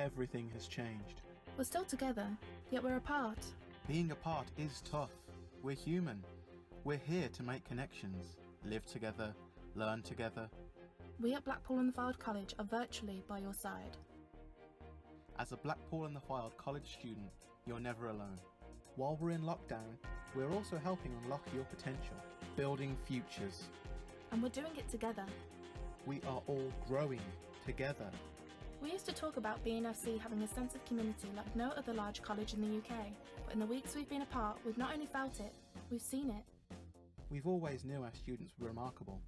everything has changed. We're still together, yet we're apart. Being apart is tough. We're human. We're here to make connections, live together, learn together. We at Blackpool and the Fylde College are virtually by your side. As a Blackpool and the Fylde College student, you're never alone. While we're in lockdown, we're also helping unlock your potential, building futures. And we're doing it together. We are all growing together. We used to talk about B&FC having a sense of community like no other large college in the UK, but in the weeks we've been apart, we've not only felt it, we've seen it. We've always knew our students were remarkable,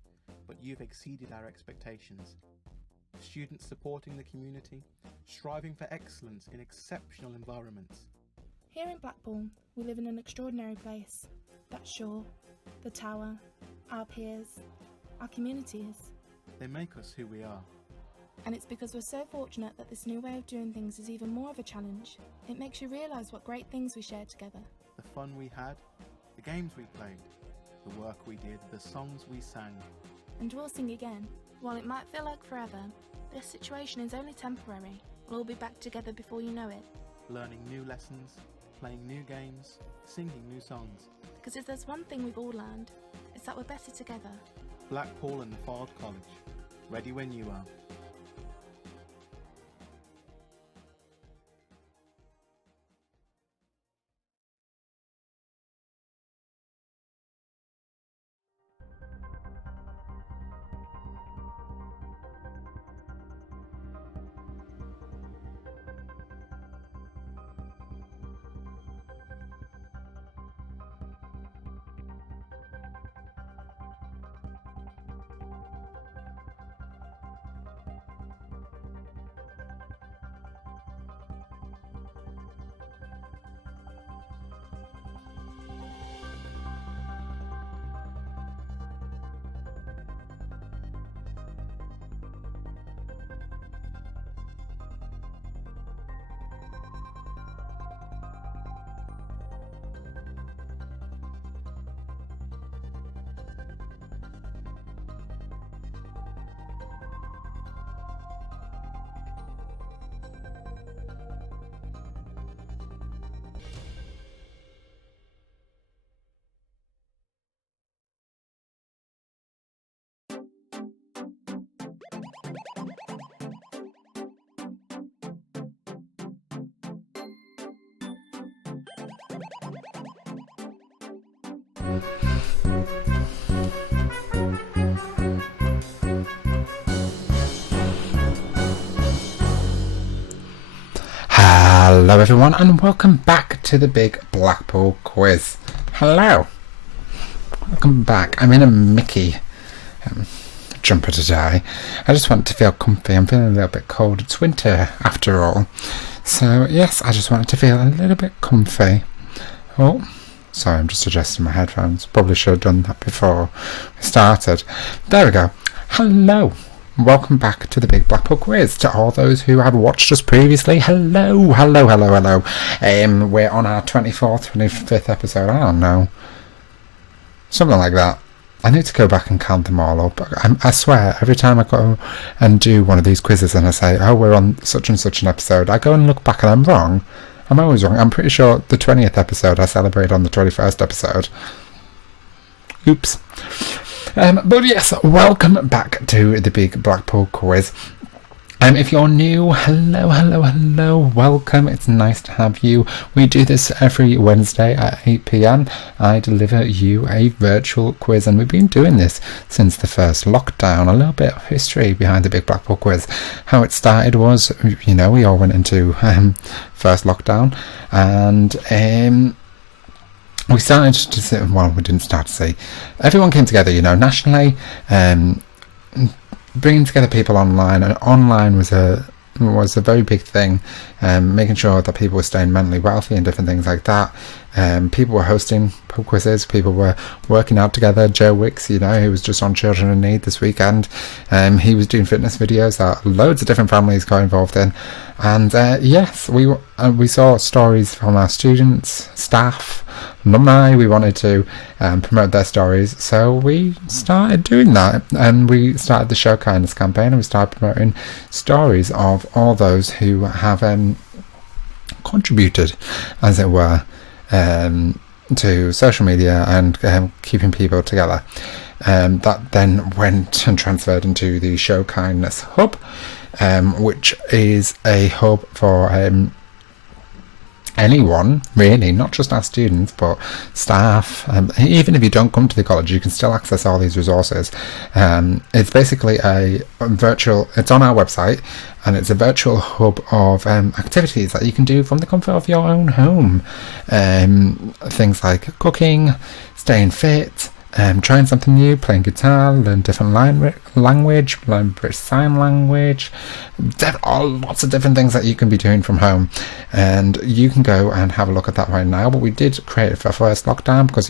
but you've exceeded our expectations. Students supporting the community, striving for excellence in exceptional environments. Here in Blackpool, we live in an extraordinary place. That shore, the tower, our peers, our communities. They make us who we are. And it's because we're so fortunate that this new way of doing things is even more of a challenge. It makes you realise what great things we shared together. The fun we had, the games we played, the work we did, the songs we sang. And we'll sing again. While it might feel like forever, this situation is only temporary. We'll all be back together before you know it. Learning new lessons, playing new games, singing new songs. Because if there's one thing we've all learned, it's that we're better together. Blackpool and the Fylde College. Ready when you are. Hello everyone and welcome back to the Big Blackpool Quiz. Hello. Welcome back. I'm in a Mickey jumper today. I just want to feel comfy. I'm feeling a little bit cold. It's winter after all. So yes, I just wanted to feel a little bit comfy. Oh, sorry, I'm just adjusting my headphones. Probably should have done that before we started. There we go. Hello. Welcome back to the Big Blackpool Quiz. To all those who have watched us previously, hello. We're on our 24th, 25th episode. I don't know. Something like that. I need to go back and count them all up. I swear, every time I go and do one of these quizzes and I say, oh, we're on such and such an episode, I go and look back and I'm wrong. I'm always wrong. I'm pretty sure the 20th episode I celebrate on the 21st episode. Oops. But yes, welcome back to the Big Blackpool Quiz. If you're new, hello, welcome. It's nice to have you. We do this every Wednesday at 8 p.m. I deliver you a virtual quiz, and we've been doing this since the first lockdown. A little bit of history behind the Big Blackpool Quiz. How it started was, we all went into first lockdown, and we started to see, well, we didn't start to see. Everyone came together, nationally, bringing together people online, and online was a very big thing making sure that people were staying mentally wealthy and different things like that. People were hosting pub quizzes, people were working out together. Joe Wicks, who was just on Children in Need this weekend, he was doing fitness videos that loads of different families got involved in. And yes, we saw stories from our students, staff, alumni. We wanted to promote their stories, so we started doing that, and we started the Show Kindness campaign, and we started promoting stories of all those who have contributed, as it were, to social media and keeping people together. That then went and transferred into the Show Kindness Hub, which is a hub for anyone, really, not just our students, but staff. Even if you don't come to the college, you can still access all these resources. It's basically a virtual, it's on our website, and it's a virtual hub of activities that you can do from the comfort of your own home. Things like cooking, staying fit, trying something new, playing guitar, learn different language, learn British Sign Language, lots of different things that you can be doing from home. And you can go and have a look at that right now. But we did create it for first lockdown because,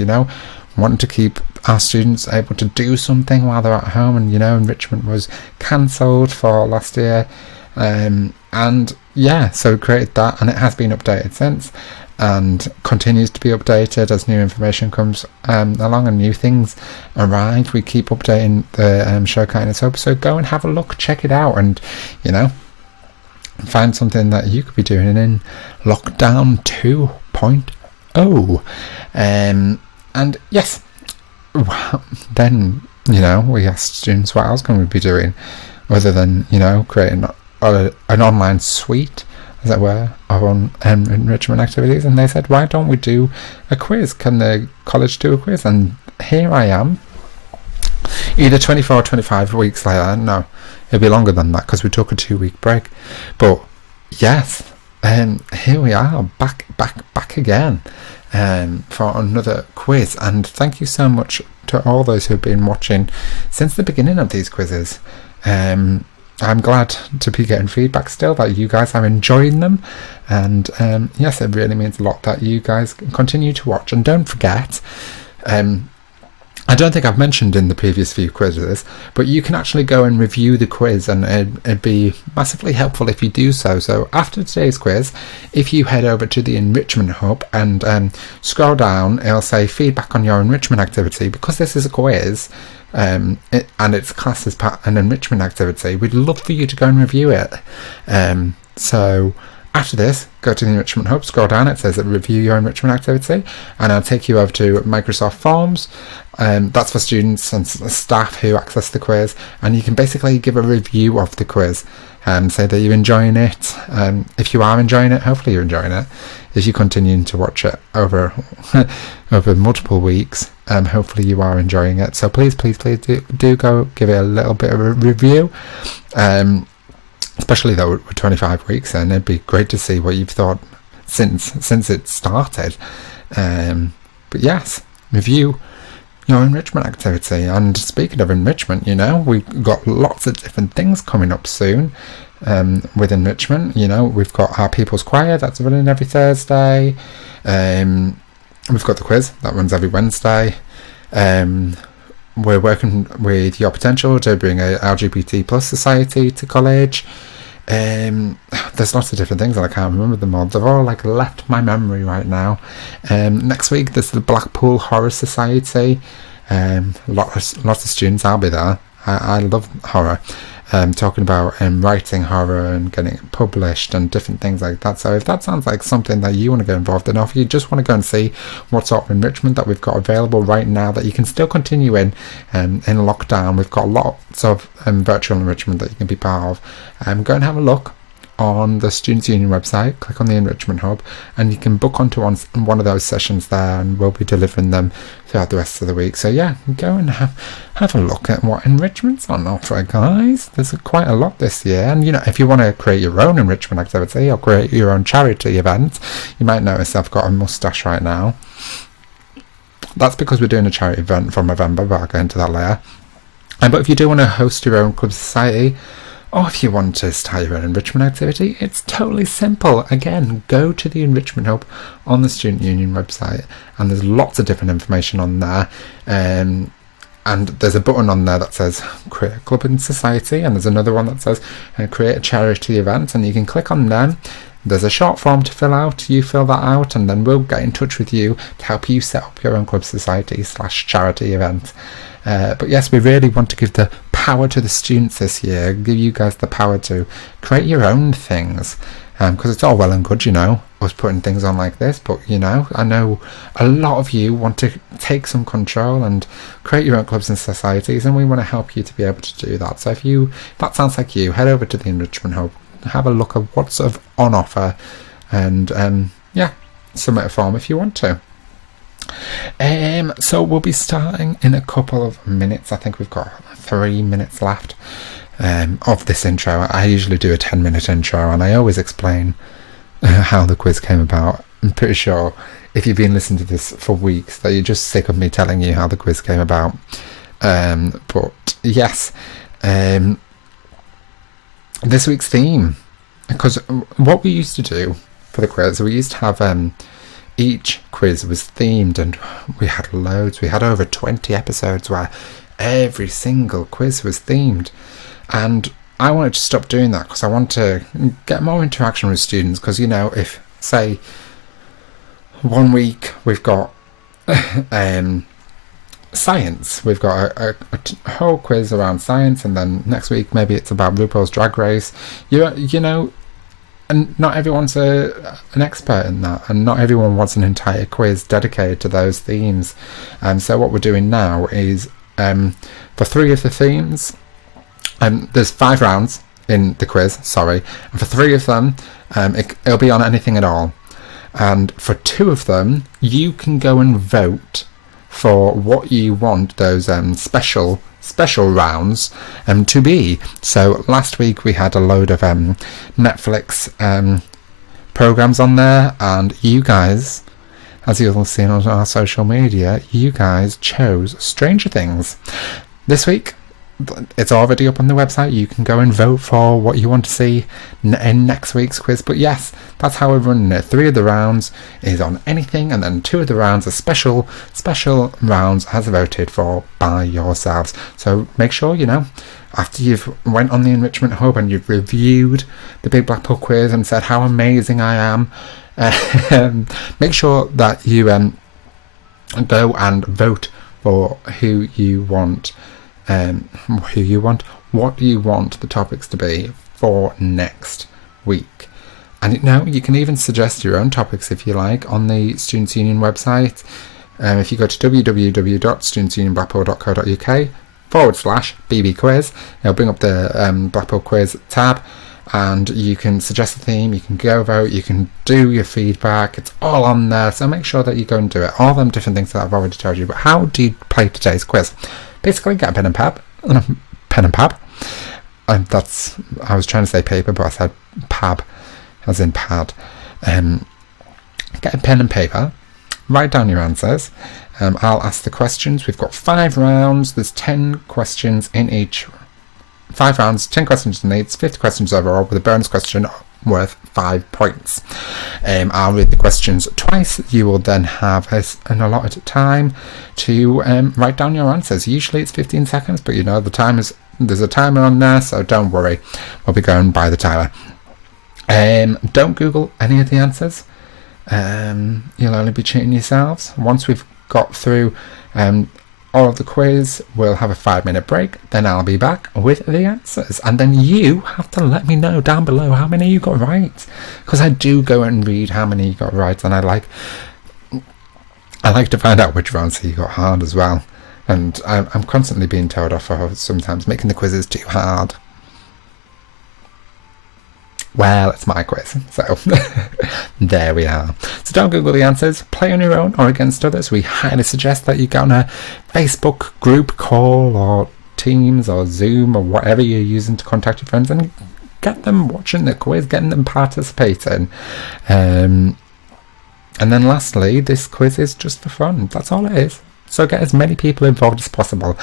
wanting to keep our students able to do something while they're at home. And, enrichment was cancelled for last year. And yeah, so we created that, and it has been updated since, and continues to be updated as new information comes along and new things arrive. We keep updating the Show Kindness Hub, so go and have a look, check it out, and find something that you could be doing in lockdown 2.0. And yes, then we asked students what else can we be doing other than creating an online suite, as it were, of enrichment activities, and they said, why don't we do a quiz? Can the college do a quiz? And here I am, either 24 or 25 weeks later. No, it'll be longer than that because we took a 2-week break, but yes, here we are, back again for another quiz. And thank you so much to all those who have been watching since the beginning of these quizzes. I'm glad to be getting feedback still that you guys are enjoying them, and yes, it really means a lot that you guys continue to watch. And don't forget, I don't think I've mentioned in the previous few quizzes, but you can actually go and review the quiz, and it'd be massively helpful if you do so. So after today's quiz, if you head over to the Enrichment Hub and scroll down, it'll say feedback on your enrichment activity. Because this is a quiz, and it's classed as an enrichment activity, we'd love for you to go and review it. So after this, go to the Enrichment Hub, scroll down, it says review your enrichment activity, and I'll take you over to Microsoft Forms. That's for students and staff who access the quiz, and you can basically give a review of the quiz and say that you're enjoying it. If you are enjoying it, hopefully you're enjoying it. If you continue to watch it over multiple weeks, hopefully you are enjoying it. So please do go give it a little bit of a review. Especially though we're 25 weeks in, it'd be great to see what you've thought since it started. But yes, review your enrichment activity. And speaking of enrichment, we've got lots of different things coming up soon with enrichment. We've got our People's Choir that's running every Thursday. We've got the quiz that runs every Wednesday. We're working with Your Potential to bring a LGBT plus society to college. There's lots of different things and I can't remember them all. They've all left my memory right now. Next week there's the Blackpool Horror Society. Lots of students, I'll be there. I love horror. Talking about writing horror and getting it published and different things like that. So if that sounds like something that you want to get involved in, or if you just want to go and see what sort of enrichment that we've got available right now that you can still continue in lockdown, we've got lots of virtual enrichment that you can be part of. Go and have a look on the Students' Union website, click on the Enrichment Hub, and you can book onto one of those sessions there, and we'll be delivering them throughout the rest of the week. So yeah, go and have a look at what enrichment's on offer, guys. There's quite a lot this year, and if you want to create your own enrichment activity or create your own charity event, you might notice I've got a moustache right now. That's because we're doing a charity event from November, but I'll go into that later. But if you do want to host your own club society, Or if you want to start your own enrichment activity, it's totally simple. Again, go to the Enrichment Hub on the Student Union website, and there's lots of different information on there. And there's a button on there that says create a club and society, and there's another one that says create a charity event, and you can click on them. There's a short form to fill out. You fill that out, and then we'll get in touch with you to help you set up your own club, society / charity event. But yes, we really want to give the power to the students this year, give you guys the power to create your own things, because it's all well and good, us putting things on like this, but I know a lot of you want to take some control and create your own clubs and societies, and we want to help you to be able to do that. So if that sounds like you, head over to the Enrichment Hub, have a look at what's on offer, and submit a form if you want to. So we'll be starting in a couple of minutes. I think we've got 3 minutes left of this intro. I usually do a 10-minute intro, and I always explain how the quiz came about. I'm pretty sure if you've been listening to this for weeks that you're just sick of me telling you how the quiz came about. But yes, this week's theme, because what we used to do for the quiz, we used to have each quiz was themed, and we had loads. We had over 20 episodes where every single quiz was themed, and I wanted to stop doing that because I want to get more interaction with students. Because if, say, 1 week we've got science, we've got a whole quiz around science, and then next week maybe it's about RuPaul's Drag Race, and not everyone's an expert in that, and not everyone wants an entire quiz dedicated to those themes. So what we're doing now is for 3 of the themes, there's 5 rounds in the quiz, and for 3 of them it'll be on anything at all, and for 2 of them you can go and vote for what you want those special rounds to be. So last week we had a load of Netflix programs on there, and you guys, as you'll see on our social media, you guys chose Stranger Things. This week it's already up on the website. You can go and vote for what you want to see in next week's quiz. But yes, that's how we're running it. 3 of the rounds is on anything, and then 2 of the rounds are special rounds as voted for by yourselves. So make sure, after you've went on the Enrichment Hub and you've reviewed the Big Blackpool Quiz and said how amazing I am, make sure that you go and vote for who you want. What do you want the topics to be for next week? And you can even suggest your own topics if you like on the Students' Union website. If you go to www.studentsunionblackpool.co.uk/BB quiz, it'll bring up the Blackpool Quiz tab, and you can suggest a theme, you can go vote, you can do your feedback. It's all on there, so make sure that you go and do it. All them different things that I've already told you. But how do you play today's quiz? Basically, get a pen and pad. I was trying to say paper, but I said pab, as in pad. Get a pen and paper. Write down your answers. I'll ask the questions. We've got 5 rounds. There's 10 questions in each. 5 rounds, 10 questions in each, 50 questions overall, with a bonus question worth 5 points. I'll read the questions twice. You will then have an allotted time to write down your answers. Usually it's 15 seconds, but there's a timer on there, so don't worry, we'll be going by the timer. Don't Google any of the answers. You'll only be cheating yourselves. Once we've got through all of the quiz, we'll have a 5-minute break, then I'll be back with the answers, and then you have to let me know down below how many you got right, because I do go and read how many you got right, and I like to find out which answer you got hard as well. And I'm constantly being told off for sometimes making the quizzes too hard. Well, it's my quiz, so there we are. So don't Google the answers, play on your own or against others. We highly suggest that you go on a Facebook group call or Teams or Zoom or whatever you're using to contact your friends and get them watching the quiz, getting them participating. And then lastly, this quiz is just for fun. That's all it is. So get as many people involved as possible.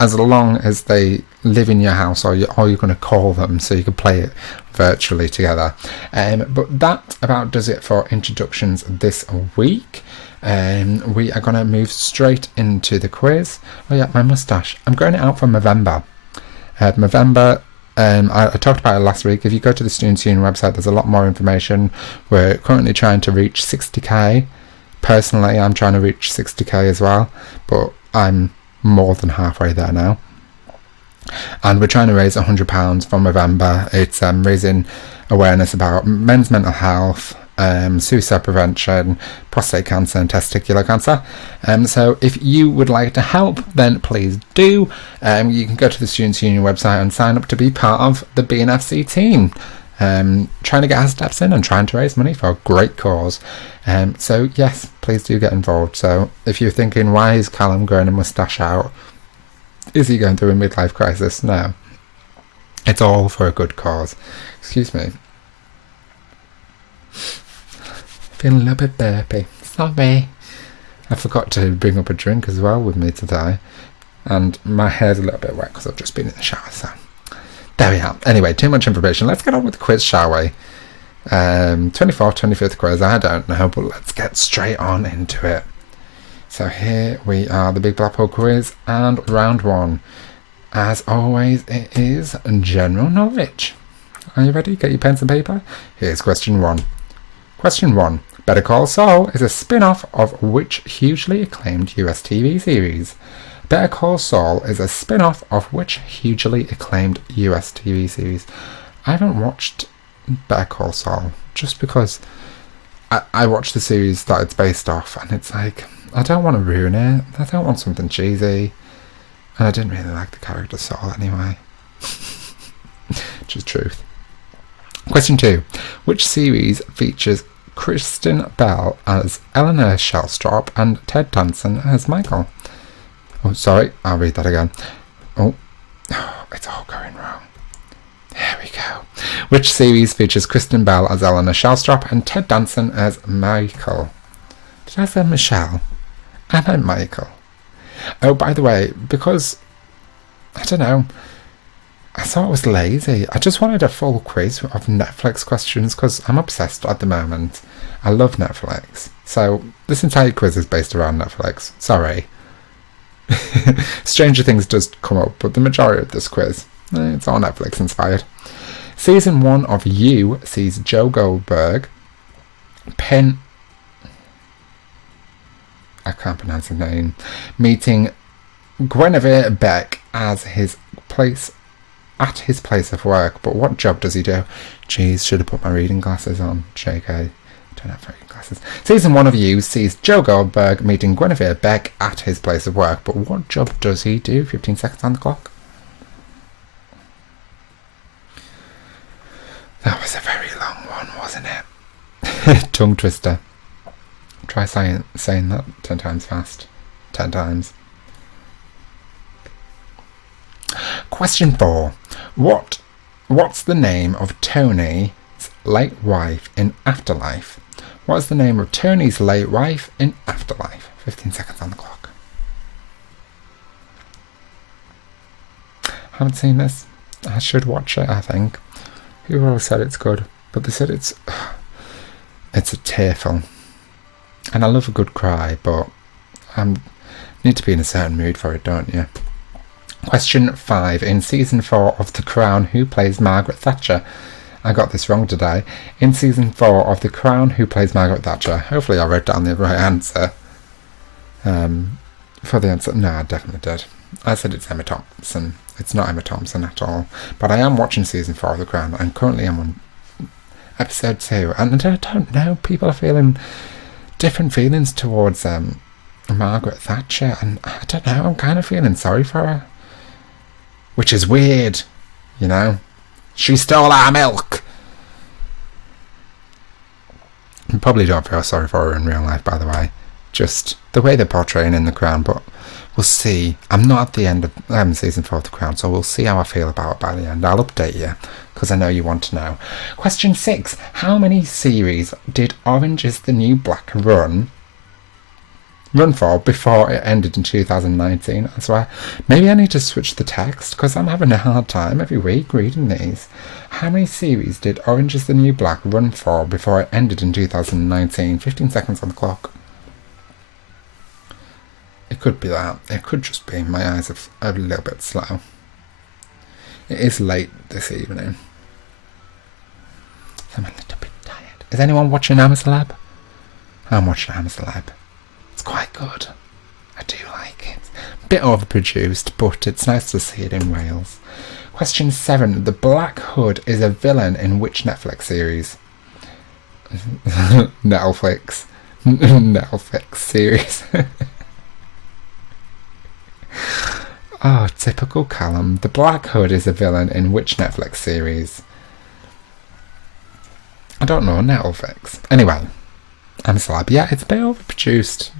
as long as they live in your house, or you're going to call them so you can play it virtually together. But that about does it for introductions this week. We are going to move straight into the quiz. Oh yeah, my moustache. I'm growing it out for November. I talked about it last week. If you go to the Students' Union website, there's a lot more information. We're currently trying to reach 60k. Personally, I'm trying to reach 60k as well, but I'm more than halfway there now. And we're trying to raise £100 for November. It's raising awareness about men's mental health, suicide prevention, prostate cancer and testicular cancer. So if you would like to help, then please do. You can go to the Students' Union website and sign up to be part of the B&FC team. Trying to get our steps in and trying to raise money for a great cause. So yes, please do get involved. So if you're thinking, why is Callum growing a moustache out? Is he going through a midlife crisis? No. It's all for a good cause. Excuse me. Feeling a little bit burpy. Sorry. I forgot to bring up a drink as well with me today. And my hair's a little bit wet because I've just been in the shower. So there we are. Anyway, too much information. Let's get on with the quiz, shall we? 24th, 25th quiz. I don't know, but let's get straight on into it. So here we are, the Big Blackpool Quiz, and round one. As always, it is general knowledge. Are you ready? Get your pens and paper. Here's question 1. Question 1. Better Call Saul is a spin-off of which hugely acclaimed US TV series? Better Call Saul is a spin-off of which hugely acclaimed US TV series? I haven't watched Better Call Saul, just because I watched the series that it's based off, and it's like, I don't want to ruin it. I don't want something cheesy. And I didn't really like the character Saul anyway. Which is truth. Question 2. Which series features Kristen Bell as Eleanor Shellstrop and Ted Danson as Michael? Oh, sorry. I'll read that again. Oh, it's all going wrong. There we go. Which series features Kristen Bell as Eleanor Shellstrop and Ted Danson as Michael? Did I say Michelle? I meant Michael. Oh, by the way, because, I don't know, I thought it was lazy. I just wanted a full quiz of Netflix questions because I'm obsessed at the moment. I love Netflix. So this entire quiz is based around Netflix. Sorry. Stranger Things does come up, but the majority of this quiz, it's all Netflix inspired. Season 1 of You sees Joe Goldberg I can't pronounce his name, meeting Guinevere Beck at his place of work. But what job does he do? Jeez, should have put my reading glasses on. JK, don't have reading glasses. Season 1 of You sees Joe Goldberg meeting Guinevere Beck at his place of work. But what job does he do? 15 seconds on the clock. That was a very long one, wasn't it? Tongue twister. Try saying that 10 times fast. 10 times. Question 4. What's the name of Tony's late wife in Afterlife? What is the name of Tony's late wife in Afterlife? 15 seconds on the clock. Haven't seen this. I should watch it, I think. Who else said it's good? But they said it's a tearful. And I love a good cry, but I need to be in a certain mood for it, don't you? Question 5. In season 4 of The Crown, who plays Margaret Thatcher? I got this wrong today. In season 4 of The Crown, who plays Margaret Thatcher? Hopefully I wrote down the right answer. For the answer, no, I definitely did. I said it's Emma Thompson. It's not Emma Thompson at all. But I am watching season 4 of The Crown, and currently I'm on episode 2. And I don't know, people are feeling different feelings towards Margaret Thatcher, and I don't know, I'm kind of feeling sorry for her. Which is weird, you know. She stole our milk. I probably don't feel sorry for her in real life, by the way. Just the way they're portraying in The Crown, but we'll see. I'm not at the end of season 4 of The Crown, so we'll see how I feel about it by the end. I'll update you, because I know you want to know. Question 6. How many series did Orange is the New Black run run for before it ended in 2019. I swear. Maybe I need to switch the text because I'm having a hard time every week reading these. How many series did Orange is the New Black run for before it ended in 2019? 15 seconds on the clock. It could be that. It could just be my eyes are a little bit slow. It is late this evening. I'm a little bit tired. Is anyone watching I'm a Celeb? I'm watching I'm a Celeb. It's quite good. I do like it. A bit overproduced, but it's nice to see it in Wales. Question 7. The Black Hood is a villain in which Netflix series? Netflix. Netflix series. Oh, typical Callum. The Black Hood is a villain in which Netflix series? I don't know, Netflix. Anyway, I'm a Celeb. Yeah, it's a bit overproduced.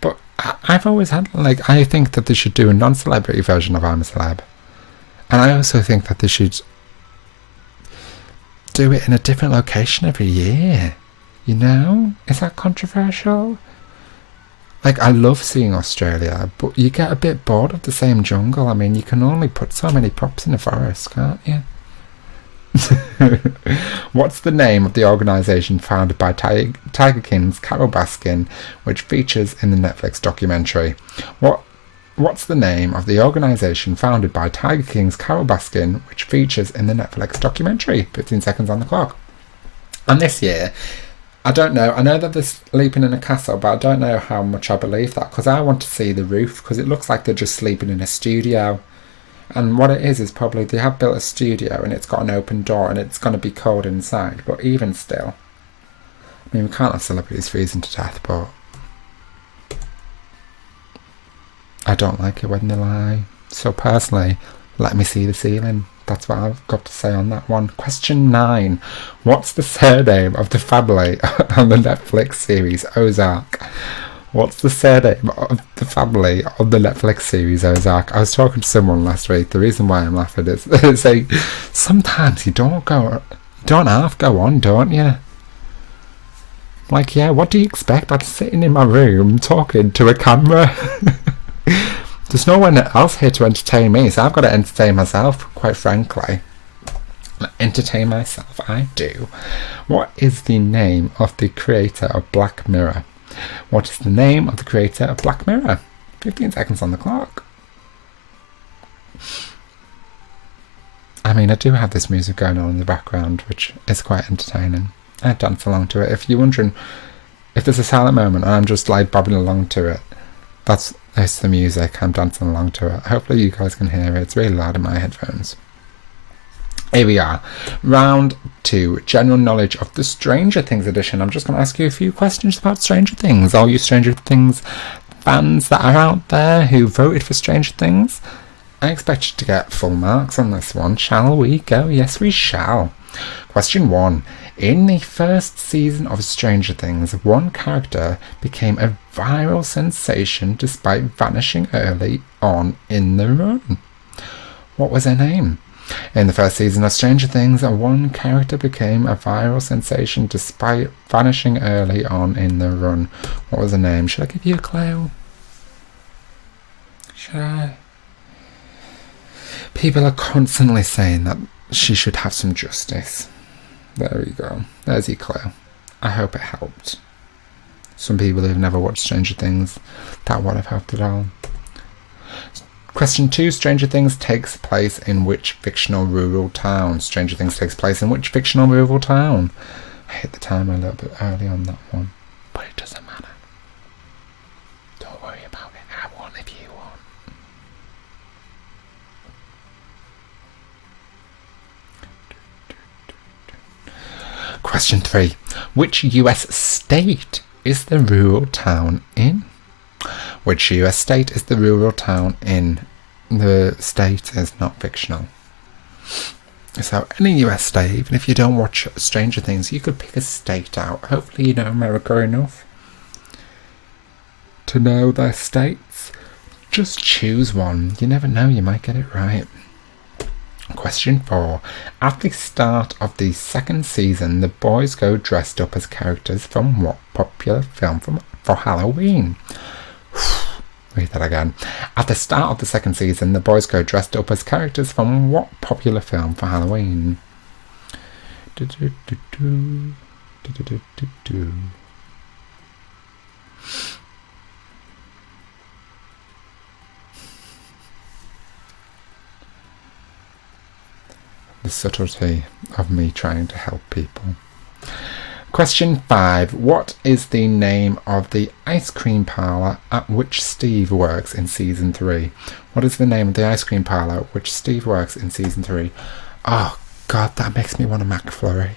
But I've always had, like, I think that they should do a non-celebrity version of I'm a Celeb. And I also think that they should do it in a different location every year. You know? Is that controversial? Like, I love seeing Australia, but you get a bit bored of the same jungle. I mean, you can only put so many props in a forest, can't you? What's the name of the organisation founded by Tiger King's Carol Baskin, which features in the Netflix documentary? What's the name of the organisation founded by Tiger King's Carol Baskin, which features in the Netflix documentary? 15 seconds on the clock. And this year, I don't know. I know that they're sleeping in a castle, but I don't know how much I believe that, because I want to see the roof, because it looks like they're just sleeping in a studio. And what it is probably they have built a studio and it's got an open door and it's going to be cold inside. But even still, I mean, we can't have celebrities freezing to death, but I don't like it when they lie. So personally, let me see the ceiling. That's what I've got to say on that one. Question 9. What's the surname of the family on the Netflix series Ozark? What's the surname of the family on the Netflix series Ozark? I was talking to someone last week. The reason why I'm laughing is saying sometimes you don't half go on, don't you? Like, yeah, what do you expect? I'm sitting in my room talking to a camera. There's no one else here to entertain me, so I've got to entertain myself, quite frankly. Entertain myself, I do. What is the name of the creator of Black Mirror? What is the name of the creator of Black Mirror? 15 seconds on the clock. I mean, I do have this music going on in the background, which is quite entertaining. I dance along to it. If you're wondering if there's a silent moment and I'm just like bobbing along to it, that's the music. I'm dancing along to it. Hopefully you guys can hear it. It's really loud in my headphones. Here we are. Round 2. General knowledge of the Stranger Things edition. I'm just going to ask you a few questions about Stranger Things. All you Stranger Things fans that are out there who voted for Stranger Things, I expect you to get full marks on this one. Shall we go? Yes, we shall. Question 1. In the first season of Stranger Things, one character became a viral sensation despite vanishing early on in the run. What was her name? In the first season of Stranger Things, one character became a viral sensation despite vanishing early on in the run. What was her name? Should I give you a clue? Should I? People are constantly saying that she should have some justice. There we go. There's your clue. I hope it helped. Some people who've never watched Stranger Things, that would have helped at all. Question 2. Stranger Things takes place in which fictional rural town? Stranger Things takes place in which fictional rural town? I hit the timer a little bit early on that one, but it doesn't matter. Don't worry about it. I won if you won. Question 3. Which US state is the rural town in? Which US state is the rural town in? The state is not fictional. So any US state, even if you don't watch Stranger Things, you could pick a state out. Hopefully you know America enough to know their states. Just choose one. You never know, you might get it right. Question 4. At the start of the second season, the boys go dressed up as characters from what popular film? From for Halloween? Read that again. At the start of the second season, the boys go dressed up as characters from what popular film for Halloween? The subtlety of me trying to help people. Question 5. What is the name of the ice cream parlour at which Steve works in season 3? What is the name of the ice cream parlour at which Steve works in season 3? Oh God, that makes me want a McFlurry.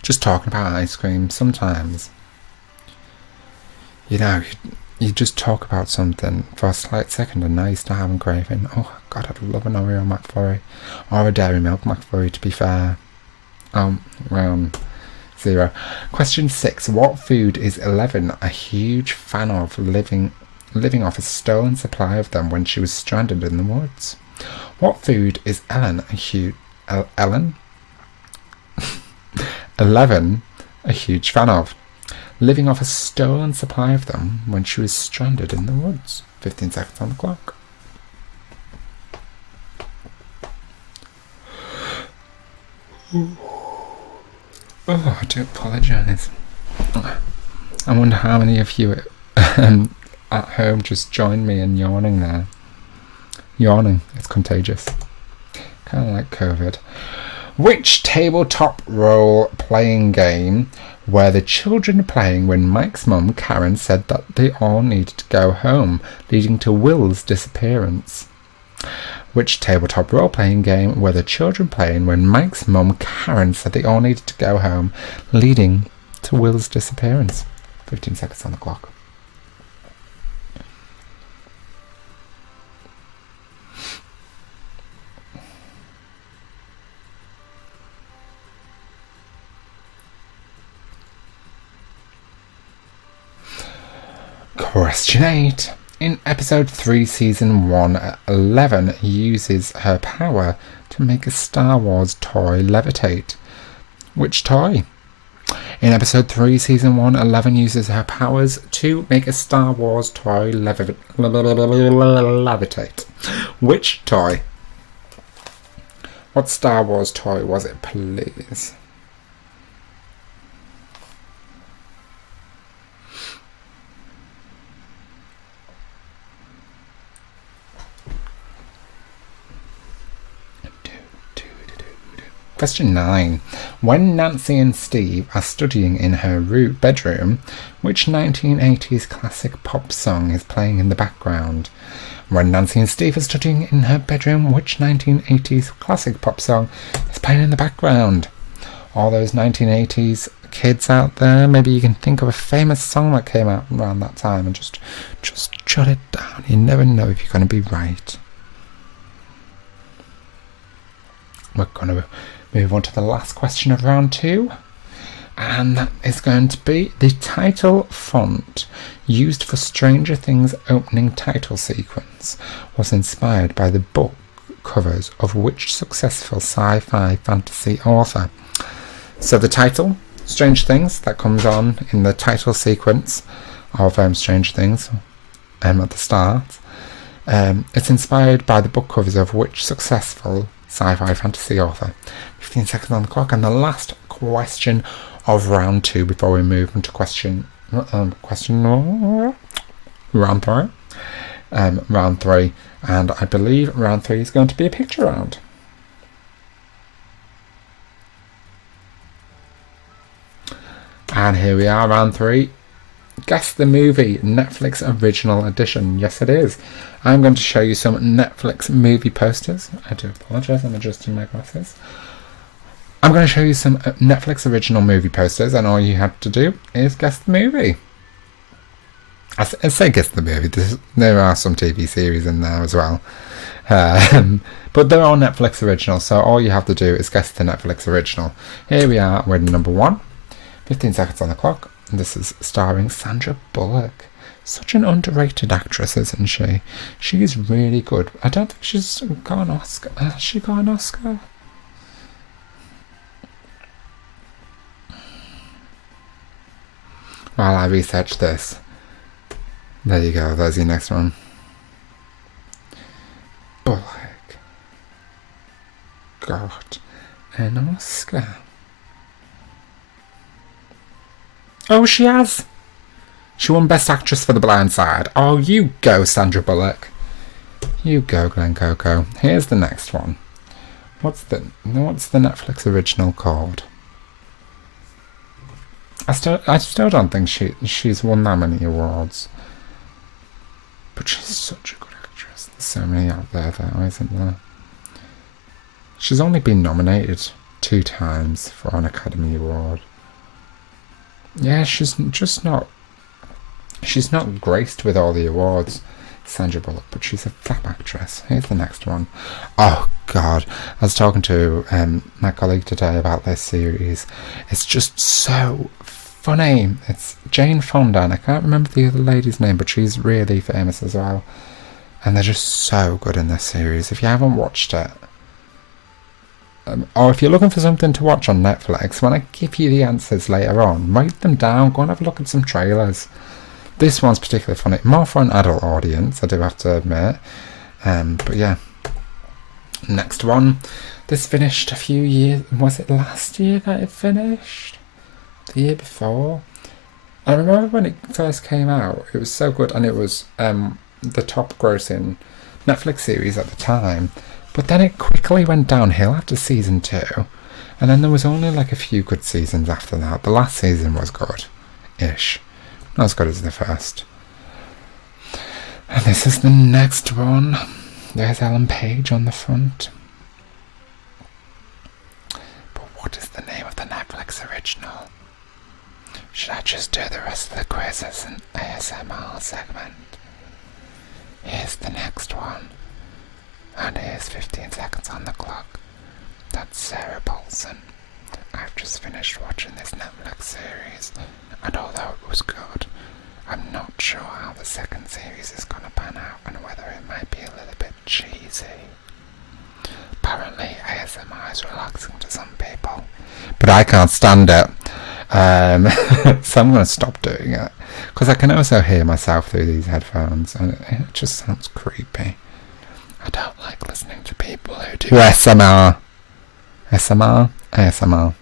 Just talking about ice cream sometimes. You know, you just talk about something for a slight second and now you start having craving. Oh God, I'd love an Oreo McFlurry. Or a Dairy Milk McFlurry, to be fair. Round 0. Question 6. What food is Eleven a huge fan of, living off a stolen supply of them when she was stranded in the woods? What food is Eleven a huge fan of, living off a stolen supply of them when she was stranded in the woods? 15 seconds on the clock. Oh, I do apologise. I wonder how many of you at home just joined me in yawning there. Yawning, it's contagious. Kind of like COVID. Which tabletop role-playing game were the children playing when Mike's mum, Karen, said that they all needed to go home, leading to Will's disappearance? Which tabletop role-playing game were the children playing when Mike's mum, Karen, said they all needed to go home, leading to Will's disappearance? 15 seconds on the clock. Question 8. In episode 3, season 1, 11 uses her power to make a Star Wars toy levitate. Which toy? In episode 3, season 1, 11 uses her powers to make a Star Wars toy levitate. Which toy? What Star Wars toy was it, please? Question 9. When Nancy and Steve are studying in her bedroom, which 1980s classic pop song is playing in the background? When Nancy and Steve are studying in her bedroom, which 1980s classic pop song is playing in the background? All those 1980s kids out there, maybe you can think of a famous song that came out around that time and just jot it down. You never know if you're going to be right. We're going to move on to the last question of round 2, and that is going to be the title font used for Stranger Things opening title sequence was inspired by the book covers of which successful sci-fi fantasy author? So the title, Stranger Things, that comes on in the title sequence of Stranger Things at the start, it's inspired by the book covers of which successful sci-fi fantasy author? 15 seconds on the clock, and the last question of round 2 before we move on to round 3, and I believe round 3 is going to be a picture round. And here we are, round 3. Guess the movie, Netflix original edition. Yes, it is. I'm going to show you some Netflix movie posters. I do apologise, I'm adjusting my glasses. I'm going to show you some Netflix original movie posters, and all you have to do is guess the movie. I say guess the movie. There are some TV series in there as well. But they're all Netflix original, so all you have to do is guess the Netflix original. Here we are with number 1. 15 seconds on the clock. This is starring Sandra Bullock. Such an underrated actress, isn't she? She is really good. I don't think she's got an Oscar. Has she got an Oscar? while I research this. There you go, there's your next one. Bullock got an Oscar. Oh, she has! She won Best Actress for The Blind Side. Oh, you go, Sandra Bullock. You go, Glen Coco. Here's the next one. What's the Netflix original called? I still don't think she's won that many awards. But she's such a good actress. There's so many out there though, isn't there? She's only been nominated 2 times for an Academy Award. Yeah, she's not graced with all the awards, Sandra Bullock, but she's a fab actress. Here's the next one. Oh God, I was talking to my colleague today about this series. It's just so funny. It's Jane Fonda, and I can't remember the other lady's name, but she's really famous as well. And they're just so good in this series. If you haven't watched it, or if you're looking for something to watch on Netflix, when I give you the answers later on, write them down, go and have a look at some trailers. This one's particularly funny, more for an adult audience, I do have to admit. But yeah. Next one. This finished a few years, was it last year that it finished? The year before? I remember when it first came out, it was so good, and it was the top grossing Netflix series at the time. But then it quickly went downhill after season 2, and then there was only like a few good seasons after that. The last season was good-ish. Not as good as the first. And this is the next one. There's Ellen Page on the front. But what is the name of the Netflix original? Should I just do the rest of the quiz as an ASMR segment? Here's the next one. And here's 15 seconds on the clock. That's Sarah Paulson. I've just finished watching this Netflix series, and although it was good, I'm not sure how the second series is going to pan out and whether it might be a little bit cheesy. Apparently ASMR is relaxing to some people, but I can't stand it. So I'm going to stop doing it, because I can also hear myself through these headphones, and it just sounds creepy. I don't like listening to people who do ASMR. ASMR.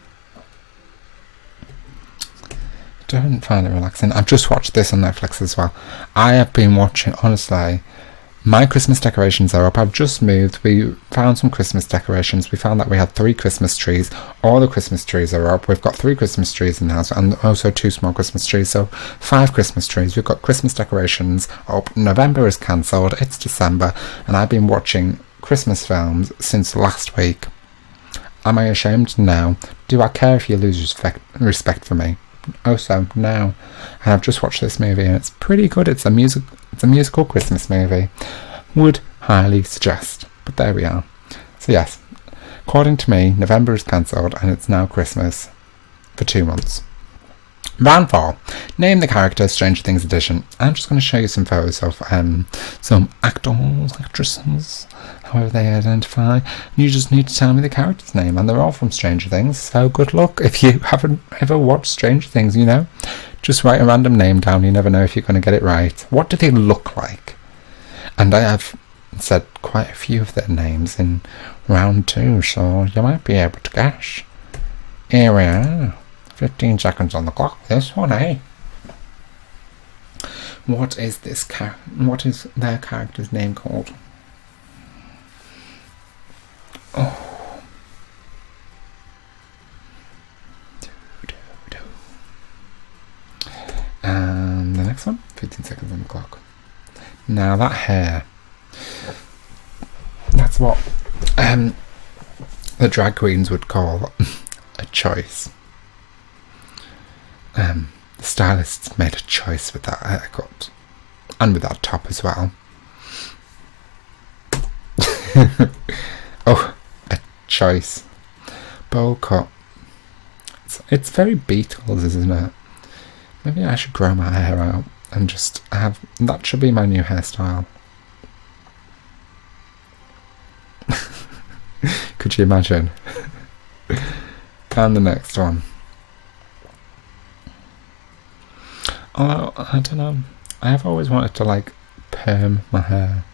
Don't find it relaxing. I've just watched this on Netflix as well. I have been watching, honestly, my Christmas decorations are up. I've just moved. We found some Christmas decorations. We found that we had 3 Christmas trees. All the Christmas trees are up. We've got 3 Christmas trees in the house, and also 2 small Christmas trees, so 5 Christmas trees. We've got Christmas decorations up. November is cancelled. It's December, and I've been watching Christmas films since last week. Am I ashamed? No. Do I care if you lose respect for me? Also, no. And I've just watched this movie, and it's pretty good. It's a musical Christmas movie. Would highly suggest. But there we are. So yes, according to me, November is cancelled, and it's now Christmas for 2 months. Round 4. Name the character, Stranger Things edition. I'm just going to show you some photos of some actors, actresses, however they identify. You just need to tell me the character's name, and they're all from Stranger Things, so good luck. If you haven't ever watched Stranger Things, just write a random name down. You never know if you're going to get it right. What do they look like? And I have said quite a few of their names in round 2, so you might be able to guess. Here we are. 15 seconds on the clock. This one, eh? What is their character's name called? Oh. And the next one, 15 seconds on the clock. Now that hair, that's what the drag queens would call a choice. The stylists made a choice with that haircut, and with that top as well. Oh, a choice. Bowl cut. It's very Beatles, isn't it? Maybe I should grow my hair out and just have... That should be my new hairstyle. Could you imagine? And the next one. Although, I don't know. I have always wanted to, like, perm my hair.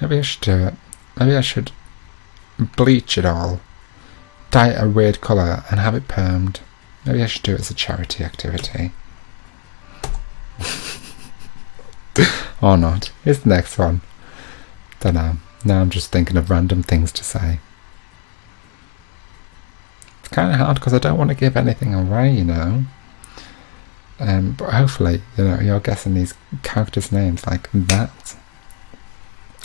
Maybe I should do it. Maybe I should bleach it all, dye it a weird colour, and have it permed. Maybe I should do it as a charity activity. Or not. Here's the next one. Don't know. Now I'm just thinking of random things to say. It's kind of hard because I don't want to give anything away, you know. But hopefully, you know, you're guessing these characters' names like that.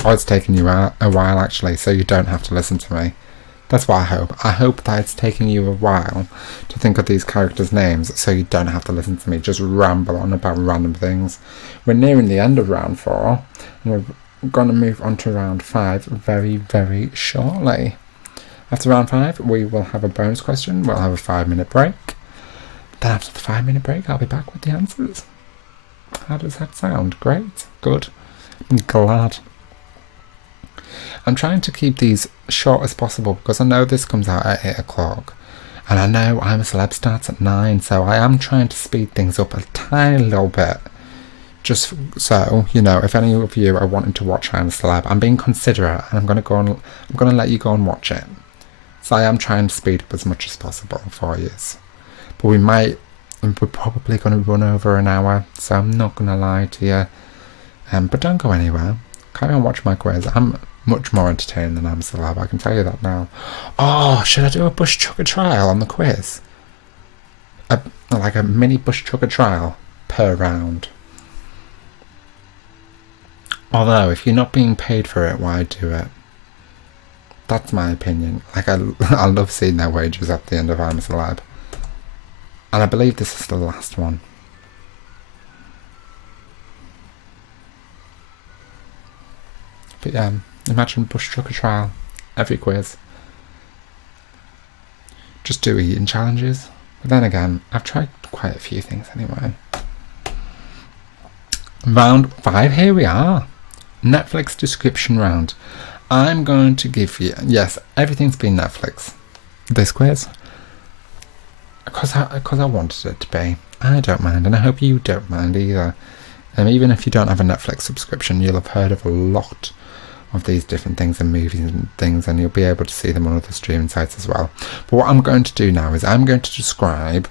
Oh, it's taken you a while actually, so you don't have to listen to me. That's what I hope. I hope that it's taken you a while to think of these characters' names, so you don't have to listen to me just ramble on about random things. We're nearing the end of round 4, and we're going to move on to round 5 very, very shortly. After round 5, we will have a bonus question. We'll have a 5-minute break. Then after the 5-minute break, I'll be back with the answers. How does that sound? Great. Good. I'm glad. I'm trying to keep these short as possible because I know this comes out at 8 o'clock. And I know I'm a Celeb starts at 9, so I am trying to speed things up a tiny little bit. Just so, you know, if any of you are wanting to watch I'm a Celeb, I'm being considerate and I'm going to let you go and watch it. So I am trying to speed up as much as possible for you. But we're probably going to run over an hour, so I'm not going to lie to you. But don't go anywhere. Carry on watching my quiz. I'm much more entertaining than I'm a Celeb, I can tell you that now. Oh, should I do a bush chugger trial on the quiz? Like a mini bush chugger trial per round. Although, if you're not being paid for it, why do it? That's my opinion. Like, I love seeing their wages at the end of I'm a Celeb. And I believe this is the last one. But yeah, imagine bush trucker trial, every quiz. Just do eating challenges. But then again, I've tried quite a few things anyway. Round 5, here we are. Netflix description round. I'm going to give you, yes, everything's been Netflix. This quiz. Because I wanted it to be. I don't mind, and I hope you don't mind either. Even if you don't have a Netflix subscription, you'll have heard of a lot of these different things and movies and things, and you'll be able to see them on other streaming sites as well. But what I'm going to do now is I'm going to describe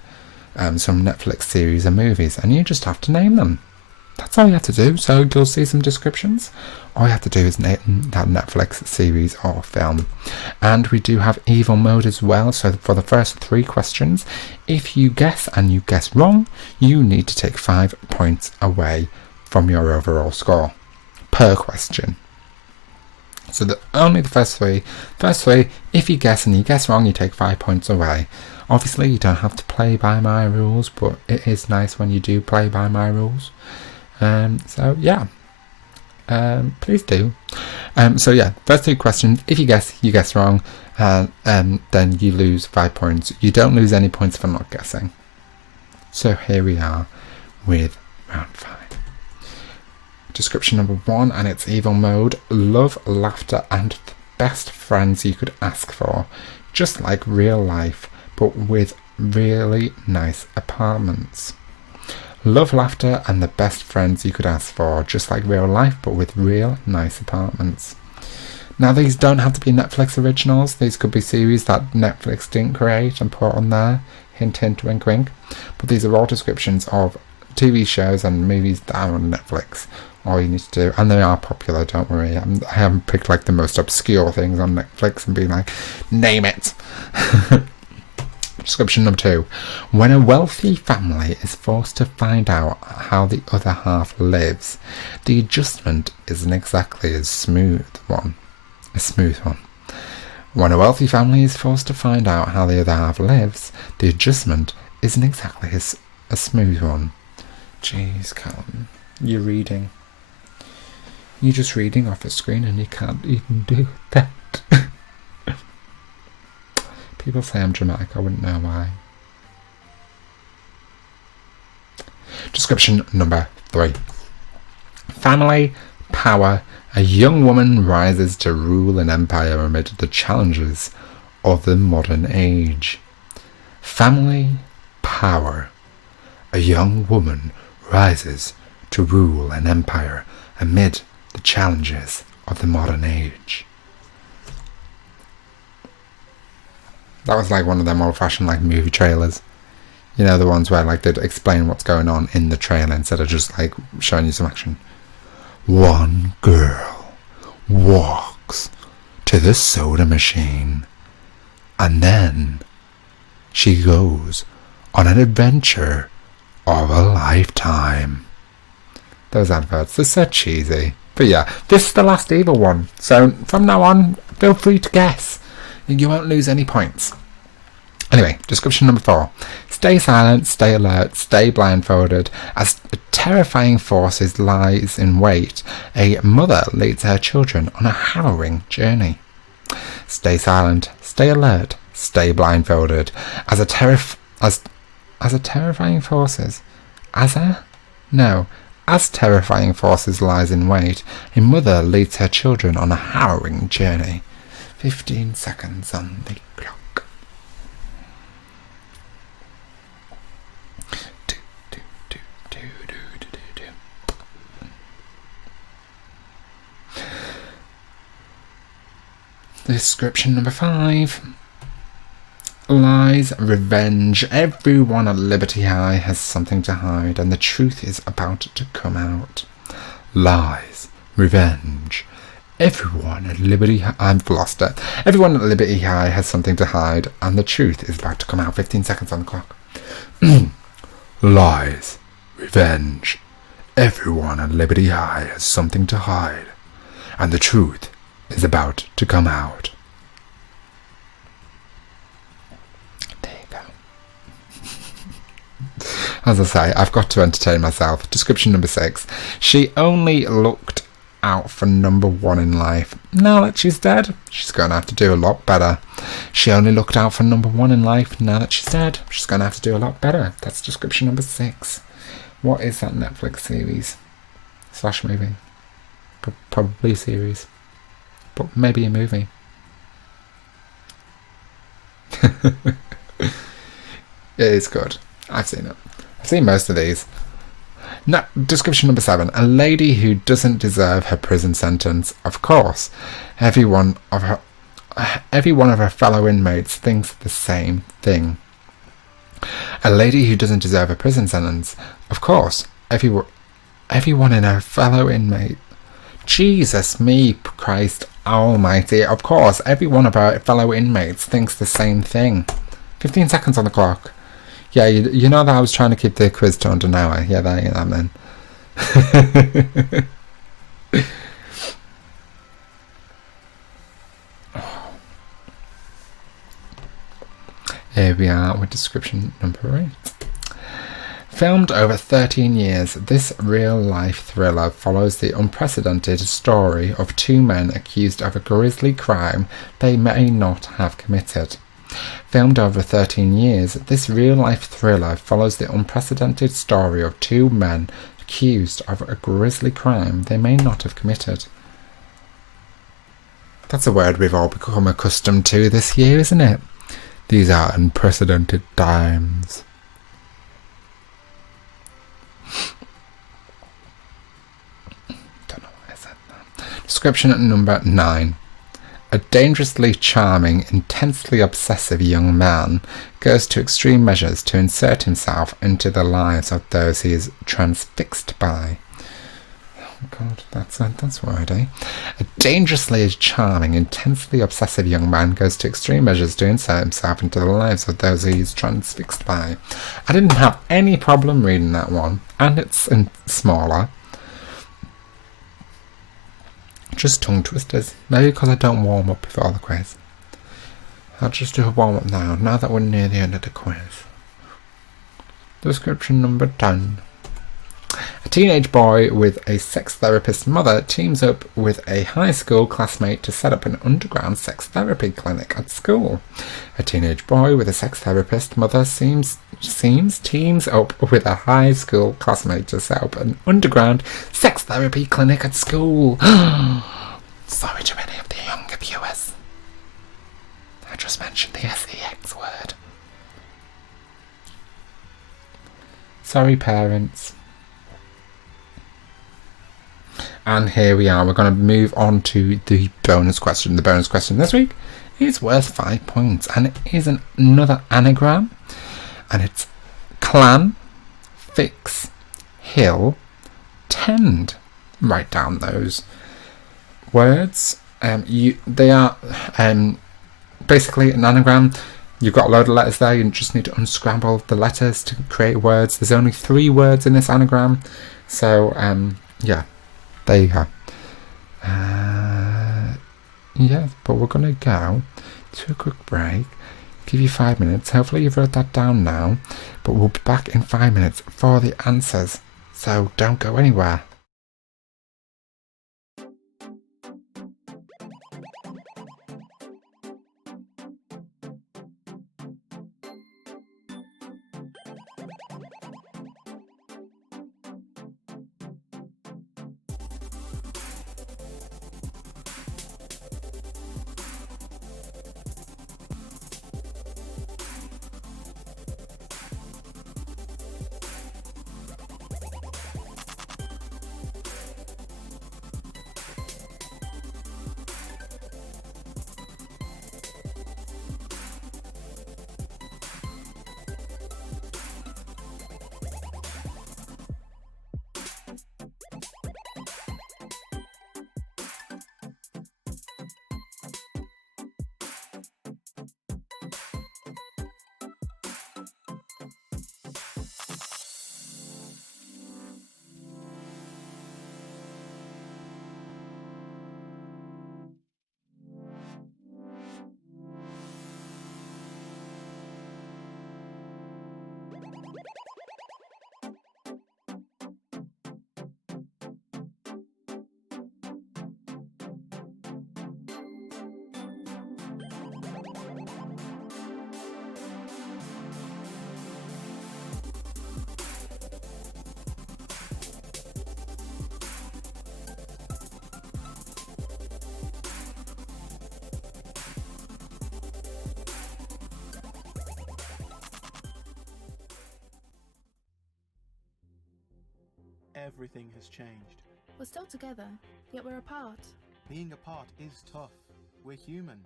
some Netflix series and movies, and you just have to name them. That's all you have to do. So you'll see some descriptions. All you have to do is name that Netflix series or film. And we do have evil mode as well. So for the first 3 questions, if you guess and you guess wrong, you need to take 5 points away from your overall score per question. So only the first three. First 3, if you guess and you guess wrong, you take 5 points away. Obviously, you don't have to play by my rules, but it is nice when you do play by my rules. So yeah, please do. So yeah, first 3 questions. If you guess, you guess wrong, then you lose 5 points. You don't lose any points for not guessing. So here we are with round 5. Description number 1, and it's evil mode. Love, laughter, and the best friends you could ask for, just like real life, but with really nice apartments. Love, laughter, and the best friends you could ask for, just like real life, but with real nice apartments. Now, these don't have to be Netflix originals. These could be series that Netflix didn't create and put on there. Hint, hint, wink, wink. But these are all descriptions of TV shows and movies that are on Netflix. All you need to do, and they are popular, don't worry. I haven't picked like the most obscure things on Netflix and been like, name it. Description number 2. When a wealthy family is forced to find out how the other half lives, the adjustment isn't exactly a smooth one. When a wealthy family is forced to find out how the other half lives, the adjustment isn't exactly a smooth one. Jeez, Callum, you're reading. You're just reading off a screen and you can't even do that. People say I'm dramatic, I wouldn't know why. Description number 3. Family, power. A young woman rises to rule an empire amid the challenges of the modern age. Family, power. a young woman rises to rule an empire amid the challenges of the modern age. That was like one of them old-fashioned like movie trailers. You know, the ones where like they'd explain what's going on in the trailer instead of just like showing you some action. One girl walks to the soda machine, and then she goes on an adventure of a lifetime. Those adverts, they're so cheesy. But yeah, this is the last evil one. So from now on, feel free to guess. You won't lose any points. Anyway, description number 4. Stay silent, stay alert, stay blindfolded. As terrifying forces lies in wait, a mother leads her children on a harrowing journey. Stay silent, stay alert, stay blindfolded. As terrifying forces lies in wait, a mother leads her children on a harrowing journey. 15 seconds on the clock. Description number 5. Lies, revenge. Everyone at Liberty High has something to hide, and the truth is about to come out. Lies, revenge. Everyone at Liberty High... I've lost it. Everyone at Liberty High has something to hide, and the truth is about to come out. 15 seconds on the clock. Lies, revenge. Everyone at Liberty High has something to hide, and the truth is about to come out. There you go. As I say, I've got to entertain myself. Description number 6. She only looked out for number 1 in life. Now that she's dead, she's going to have to do a lot better. She only looked out for number 1 in life. Now that she's dead, she's going to have to do a lot better. That's description number 6. What is that Netflix series? / movie? Probably series. But maybe a movie. It is good. I've seen it. I've seen most of these. No, description number 7. A lady who doesn't deserve her prison sentence. Of course, every one of her fellow inmates thinks the same thing. A lady who doesn't deserve a prison sentence. Of course, everyone in her fellow inmate. Jesus me, Christ almighty. Of course, every one of our fellow inmates thinks the same thing. 15 seconds on the clock. Yeah, you know that I was trying to keep the quiz to under an hour. Yeah, there you am then. Here we are with description number 8. Filmed over 13 years, this real-life thriller follows the unprecedented story of 2 men accused of a grisly crime they may not have committed. Filmed over 13 years, this real-life thriller follows the unprecedented story of 2 men accused of a grisly crime they may not have committed. That's a word we've all become accustomed to this year, isn't it? These are unprecedented times. Don't know why I said that. Description number 9. A dangerously charming, intensely obsessive young man goes to extreme measures to insert himself into the lives of those he is transfixed by. Oh God, that's wordy. A dangerously charming, intensely obsessive young man goes to extreme measures to insert himself into the lives of those he is transfixed by. I didn't have any problem reading that one, and it's smaller. Just tongue twisters. Maybe because I don't warm up before the quiz. I'll just do a warm up now that we're near the end of the quiz. Description number 10. A teenage boy with a sex therapist mother teams up with a high school classmate to set up an underground sex therapy clinic at school. A teenage boy with a sex therapist mother teams up with a high school classmate to set up an underground sex therapy clinic at school. Sorry to any of the younger viewers. I just mentioned the sex word. Sorry, parents. And here we are. We're going to move on to the bonus question. The bonus question this week is worth 5 points, and it is another anagram, and it's clan, fix, hill, tend. Write down those words. They are basically an anagram. You've got a load of letters there. You just need to unscramble the letters to create words. There's only 3 words in this anagram, so yeah. There you go. Yeah, but we're going to go to a quick break. Give you 5 minutes. Hopefully you've wrote that down now. But we'll be back in 5 minutes for the answers. So don't go anywhere. Everything has changed. We're still together, yet we're apart. Being apart is tough. We're human.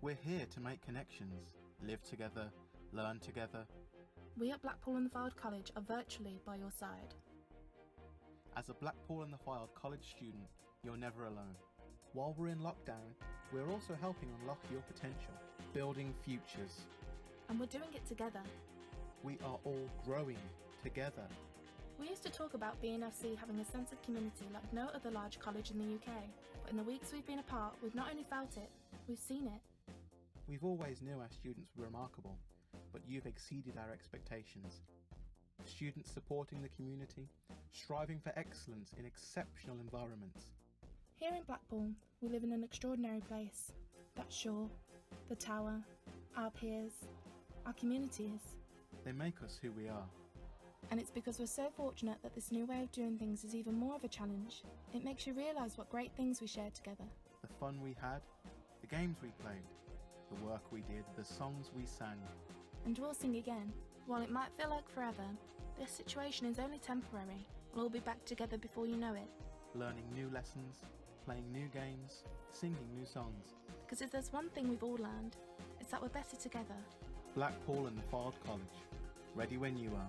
We're here to make connections, live together, learn together. We at Blackpool and the Fylde College are virtually by your side. As a Blackpool and the Fylde College student, you're never alone. While we're in lockdown, we're also helping unlock your potential, building futures. And we're doing it together. We are all growing together. We used to talk about B&FC having a sense of community like no other large college in the UK, but in the weeks we've been apart, we've not only felt it, we've seen it. We've always knew our students were remarkable, but you've exceeded our expectations. Students supporting the community, striving for excellence in exceptional environments. Here in Blackpool, we live in an extraordinary place. That's Shaw, the Tower, our peers, our communities. They make us who we are. And it's because we're so fortunate that this new way of doing things is even more of a challenge. It makes you realise what great things we shared together. The fun we had, the games we played, the work we did, the songs we sang. And we'll sing again. While it might feel like forever, this situation is only temporary. We'll all be back together before you know it. Learning new lessons, playing new games, singing new songs. Because if there's one thing we've all learned, it's that we're better together. Blackpool and the Fylde College. Ready when you are.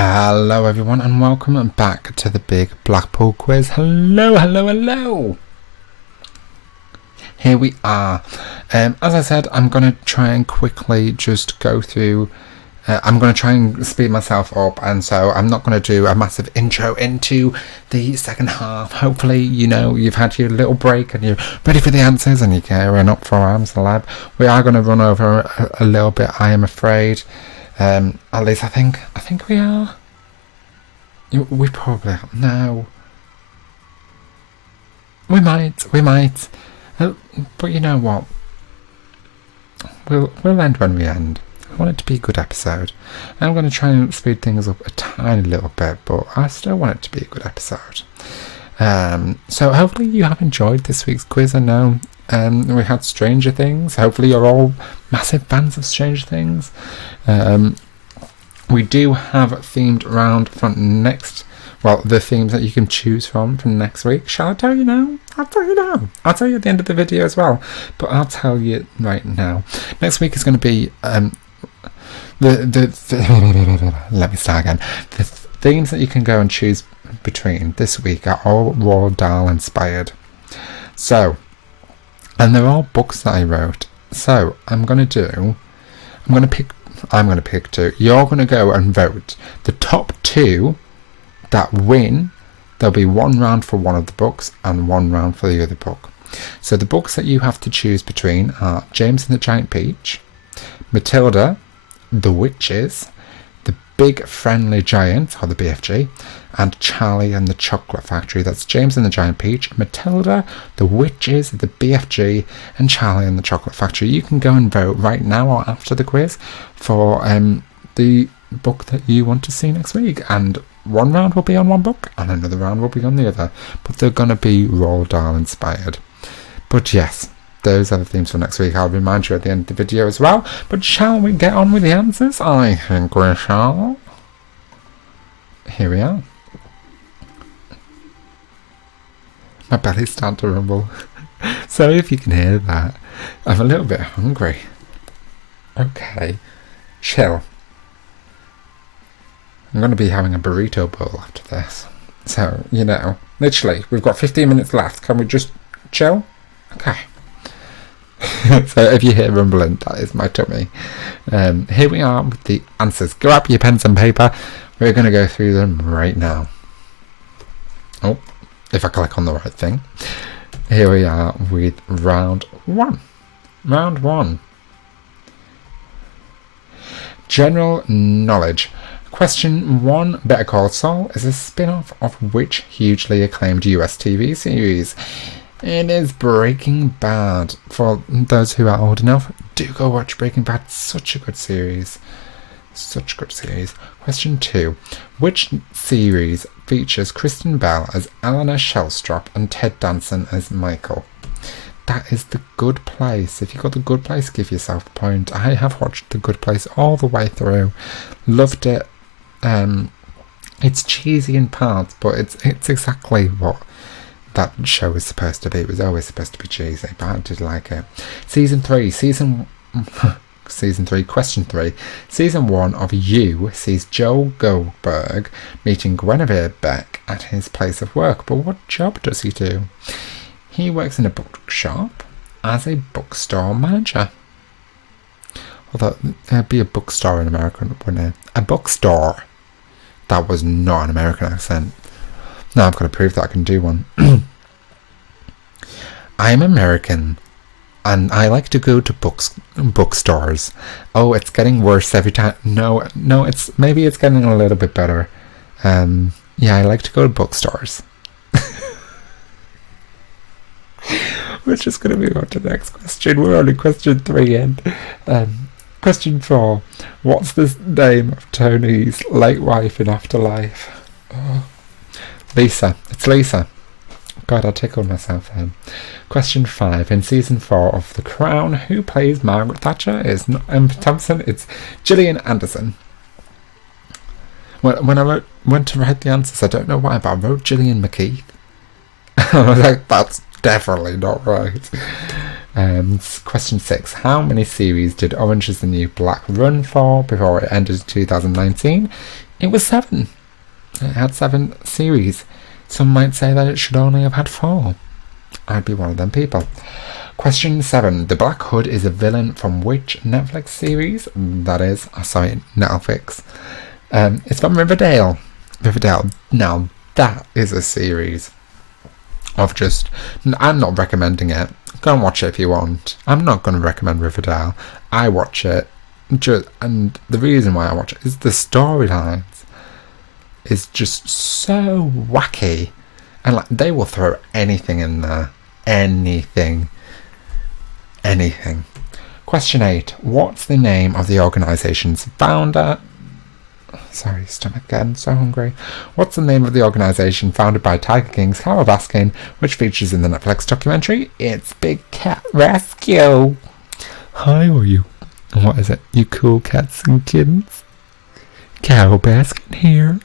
Hello everyone and welcome back to the Big Blackpool Quiz. Hello. Here we are. As I said, I'm going to try and quickly just go through. I'm going to try and speed myself up, and so I'm not going to do a massive intro into the second half. Hopefully, you've had your little break and you're ready for the answers and you're gearing up for Arms Lab. We are going to run over a little bit, I am afraid. At least I think we are. We probably are. No. We might. But you know what? We'll end when we end. I want it to be a good episode. I'm going to try and speed things up a tiny little bit, but I still want it to be a good episode. So hopefully you have enjoyed this week's quiz. I know we had Stranger Things. Hopefully you're all massive fans of Stranger Things. We do have themed round from next. Well, the themes that you can choose from next week. Shall I tell you now? I'll tell you now. I'll tell you at the end of the video as well. But I'll tell you right now. Next week is going to be let me start again. The themes that you can go and choose between this week are all Roald Dahl inspired. So, and they're all books that I wrote. So I'm going to pick two. You're going to go and vote. The top two that win, there'll be one round for one of the books and one round for the other book. So the books that you have to choose between are James and the Giant Peach, Matilda, The Witches, The Big Friendly Giant, or the BFG, and Charlie and the Chocolate Factory. That's James and the Giant Peach, Matilda, The Witches, The BFG, and Charlie and the Chocolate Factory. You can go and vote right now or after the quiz for the book that you want to see next week. And one round will be on one book and another round will be on the other. But they're going to be Roald Dahl inspired. But yes, those are the themes for next week. I'll remind you at the end of the video as well. But shall we get on with the answers? I think we shall. Here we are. My belly's starting to rumble. Sorry if you can hear that. I'm a little bit hungry. Okay. Chill. I'm going to be having a burrito bowl after this. So, literally, we've got 15 minutes left. Can we just chill? Okay. So if you hear rumbling, that is my tummy. Here we are with the answers. Grab your pens and paper. We're going to go through them right now. Oh, if I click on the right thing. Here we are with round one. Round one. General knowledge. Question 1. Better Call Saul is a spin-off of which hugely acclaimed US TV series? It is Breaking Bad. For those who are old enough, do go watch Breaking Bad. Such a good series. Question 2. Which series features Kristen Bell as Eleanor Shellstrop and Ted Danson as Michael? That is The Good Place. If you got The Good Place, give yourself a point. I have watched The Good Place all the way through. Loved it. It's cheesy in parts, but it's exactly what that show is supposed to be. It was always supposed to be cheesy, but I did like it. Season 3, question 3. Season 1 of You sees Joel Goldberg meeting Guinevere Beck at his place of work, but what job does he do? He works in a bookshop as a bookstore manager. Although there'd be a bookstore in America, wouldn't it? A bookstore. That was not an American accent. Now I've got to prove that I can do one. I'm American, and I like to go to bookstores. Oh, it's getting worse every time. No, it's getting a little bit better. Yeah, I like to go to bookstores. We're just going to move on to the next question. We're only question 3 in. Question 4. What's the name of Tony's late wife in Afterlife? Oh. Lisa. It's Lisa. God, I tickled myself then. Question 5. In season 4 of The Crown, who plays Margaret Thatcher? It's not Emma Thompson. It's Gillian Anderson. When I went to write the answers, I don't know why, but I wrote Gillian McKeith. I was like, that's definitely not right. Question 6. How many series did Orange is the New Black run for before it ended in 2019? It was 7. It had 7 series. Some might say that it should only have had 4. I'd be one of them people. Question 7. The Black Hood is a villain from which Netflix series? That is, Netflix. It's from Riverdale. Now, that is a series of just... I'm not recommending it. Go and watch it if you want. I'm not going to recommend Riverdale. I watch it. And the reason why I watch it is the storylines is just so wacky. And like they will throw anything in there. Anything. Question 8. What's the name of the organisation's founder? Sorry, stomach again, so hungry. What's the name of the organisation founded by Tiger King's Carol Baskin, which features in the Netflix documentary? It's Big Cat Rescue. Hi, are you? What is it? You cool cats and kittens? Carol Baskin here.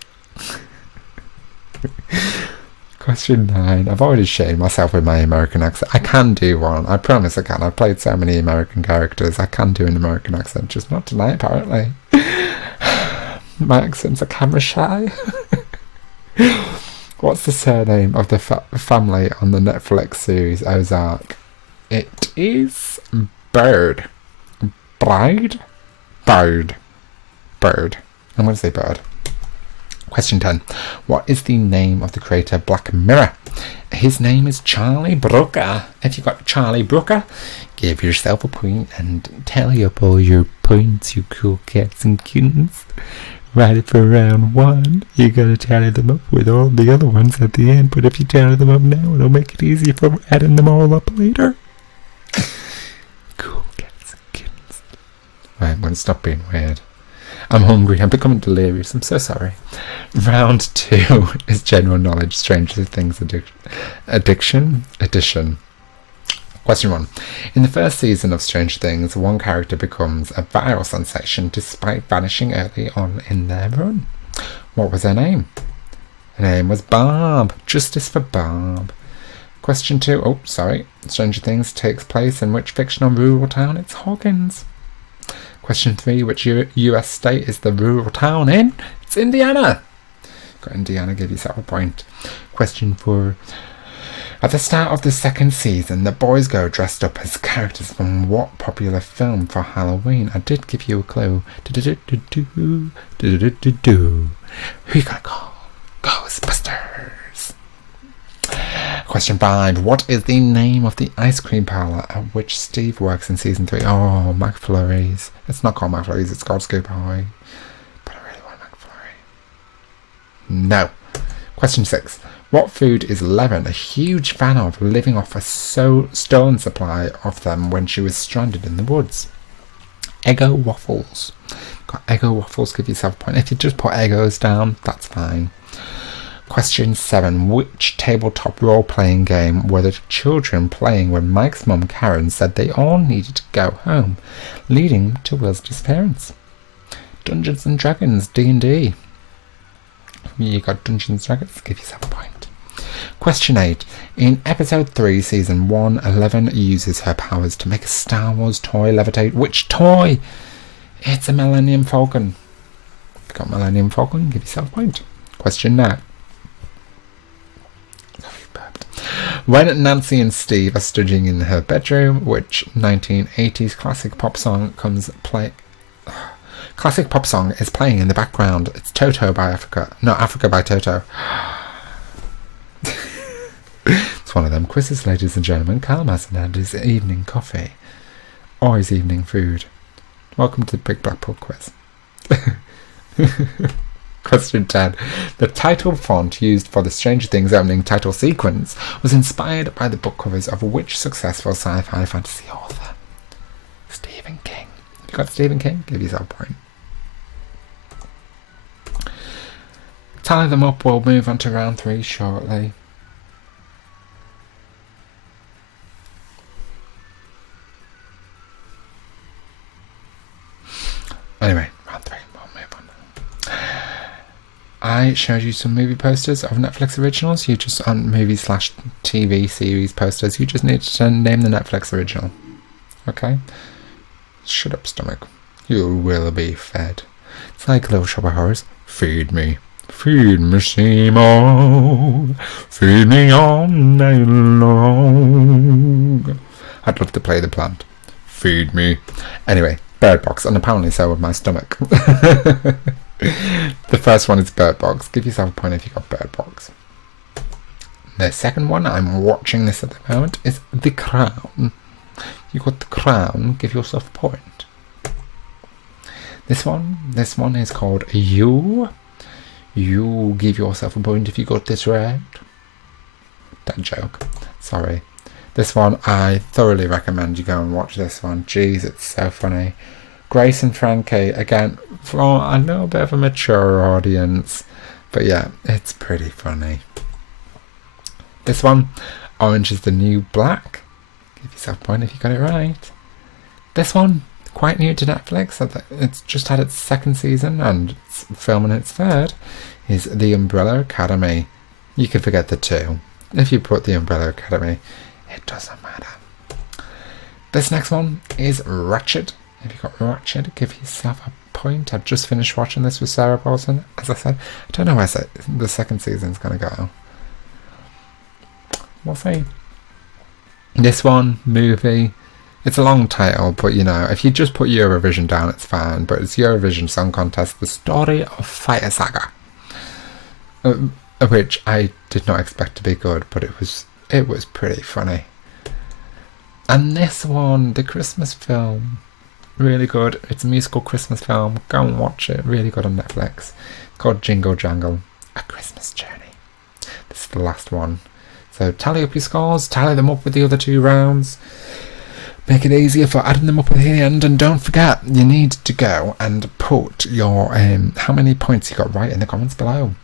Question 9. I've already shamed myself with my American accent. I can do one. I promise I can. I've played so many American characters. I can do an American accent, just not tonight, apparently. My accents are camera shy. What's the surname of the family on the Netflix series Ozark? It is Bird. Bird. I'm going to say Bird. Question 10. What is the name of the creator Black Mirror? His name is Charlie Brooker. If you got Charlie Brooker, give yourself a point and tally up all your points, you cool cats and kittens. Write it for round 1. You gotta tally them up with all the other ones at the end, but if you tally them up now, it'll make it easier for adding them all up later. Cool cats and kittens. Right, I'm gonna stop being weird. I'm hungry. I'm becoming delirious. I'm so sorry. Round 2 is general knowledge, Stranger Things addition. Question 1. In the first season of Stranger Things, one character becomes a viral sensation despite vanishing early on in their run. What was her name? Her name was Barb. Justice for Barb. Question 2. Stranger Things takes place in which fictional rural town? It's Hawkins. Question 3. Which US state is the rural town in? It's Indiana. Got Indiana, give yourself a point. Question 4. At the start of the second season, the boys go dressed up as characters from what popular film for Halloween? I did give you a clue. Who you gonna call? Ghostbusters. Question 5. What is the name of the ice cream parlour at which Steve works in season 3? Oh, McFlurry's. It's not called McFlurry's, it's called Scoop Ahoy. But I really want McFlurry. No. Question 6. What food is Levin a huge fan of, living off a stone supply of them when she was stranded in the woods? Eggo waffles. Got Eggo waffles, give yourself a point. If you just put Eggos down, that's fine. Question 7. Which tabletop role-playing game were the children playing when Mike's mum Karen said they all needed to go home, leading to Will's disappearance? Dungeons and Dragons, D&D. You got Dungeons and Dragons, give yourself a point. Question 8. In episode 3, season 1, 11 uses her powers to make a Star Wars toy levitate. Which toy? It's a Millennium Falcon. If you got Millennium Falcon, give yourself a point. Question 9. When Nancy and Steve are studying in her bedroom, which 1980s classic pop song is playing in the background? It's Toto by Africa. No, Africa by Toto. It's one of them quizzes, ladies and gentlemen. Carl hasn't had his evening coffee or his evening food. Welcome to the Big Blackpool Quiz. Question 10. The title font used for the Stranger Things opening title sequence was inspired by the book covers of which successful sci-fi fantasy author? Stephen King. Have you got Stephen King? Give yourself a point. Tally them up. We'll move on to round 3 shortly. Anyway, round 3. We'll move on. I showed you some movie posters of Netflix originals. You just, on movie/TV series posters, you just need to name the Netflix original. Okay? Shut up, stomach. You will be fed. It's like Little Shop of Horrors. Feed me. Feed me, Seymour. Feed me all night long. I'd love to play the plant. Feed me. Anyway, Bird Box, and apparently so would my stomach. The first one is Bird Box. Give yourself a point if you got Bird Box. The second one, I'm watching this at the moment, is The Crown. You got The Crown, give yourself a point. This one is called You. You give yourself a point if you got this right. That joke. Sorry. This one, I thoroughly recommend you go and watch this one. Jeez, it's so funny. Grace and Frankie, again, for a little bit of a mature audience. But yeah, it's pretty funny. This one, Orange is the New Black. Give yourself a point if you got it right. This one, quite new to Netflix. It's just had its second season and it's filming its third. Is The Umbrella Academy. You can forget the two. If you put The Umbrella Academy, it doesn't matter. This next one is Ratched. If you got Ratched, give yourself a point. I've just finished watching this with Sarah Paulson. As I said, I don't know where the second season's going to go. We'll see. This one, movie. It's a long title, but you know, if you just put Eurovision down, it's fine. But it's Eurovision Song Contest, The Story of Fire Saga. Which I did not expect to be good, but it was pretty funny. And this one, the Christmas film, really good. It's a musical Christmas film. Go and watch it. Really good on Netflix. It's called Jingle Jangle, A Christmas Journey. This is the last one. So tally up your scores, tally them up with the other two rounds. Make it easier for adding them up at the end, and don't forget, you need to go and put your how many points you got right in the comments below.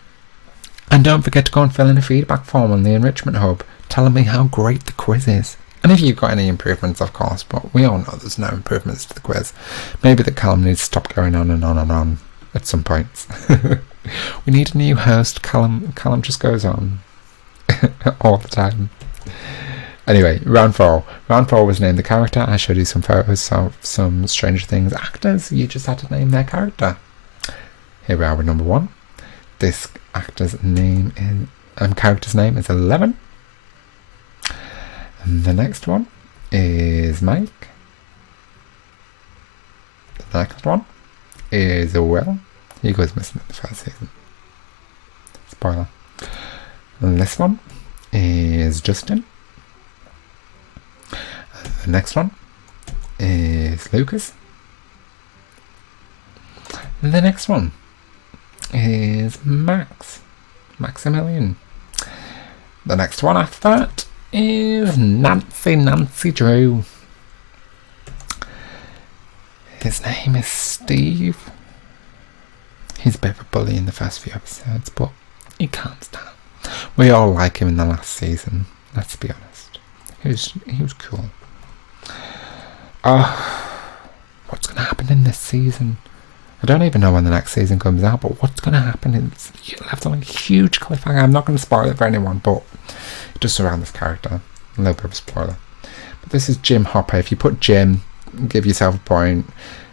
And don't forget to go and fill in a feedback form on the Enrichment Hub, telling me how great the quiz is. And if you've got any improvements, of course, but we all know there's no improvements to the quiz. Maybe that Callum needs to stop going on and on and on at some points. We need a new host. Callum just goes on all the time. Anyway, round 4. Round 4 was Name the Character. I showed you some photos of some Stranger Things actors. You just had to name their character. Here we are with number 1. This actor's name is character's name is 11. And the next one is Mike. The next one is Will. He goes missing in the first season. Spoiler. And this one is Justin. The next one is Lucas. And the next one is Maximilian. The next one after that is Nancy Drew. His name is Steve. He's a bit of a bully in the first few episodes, but he calms down. We all like him in the last season, let's be honest. He was cool. What's going to happen in this season? I don't even know when the next season comes out, but what's going to happen? It's left on a huge cliffhanger. I'm not going to spoil it for anyone, but it does surround this character. A little bit of a spoiler. But this is Jim Hopper. If you put Jim, give yourself a point.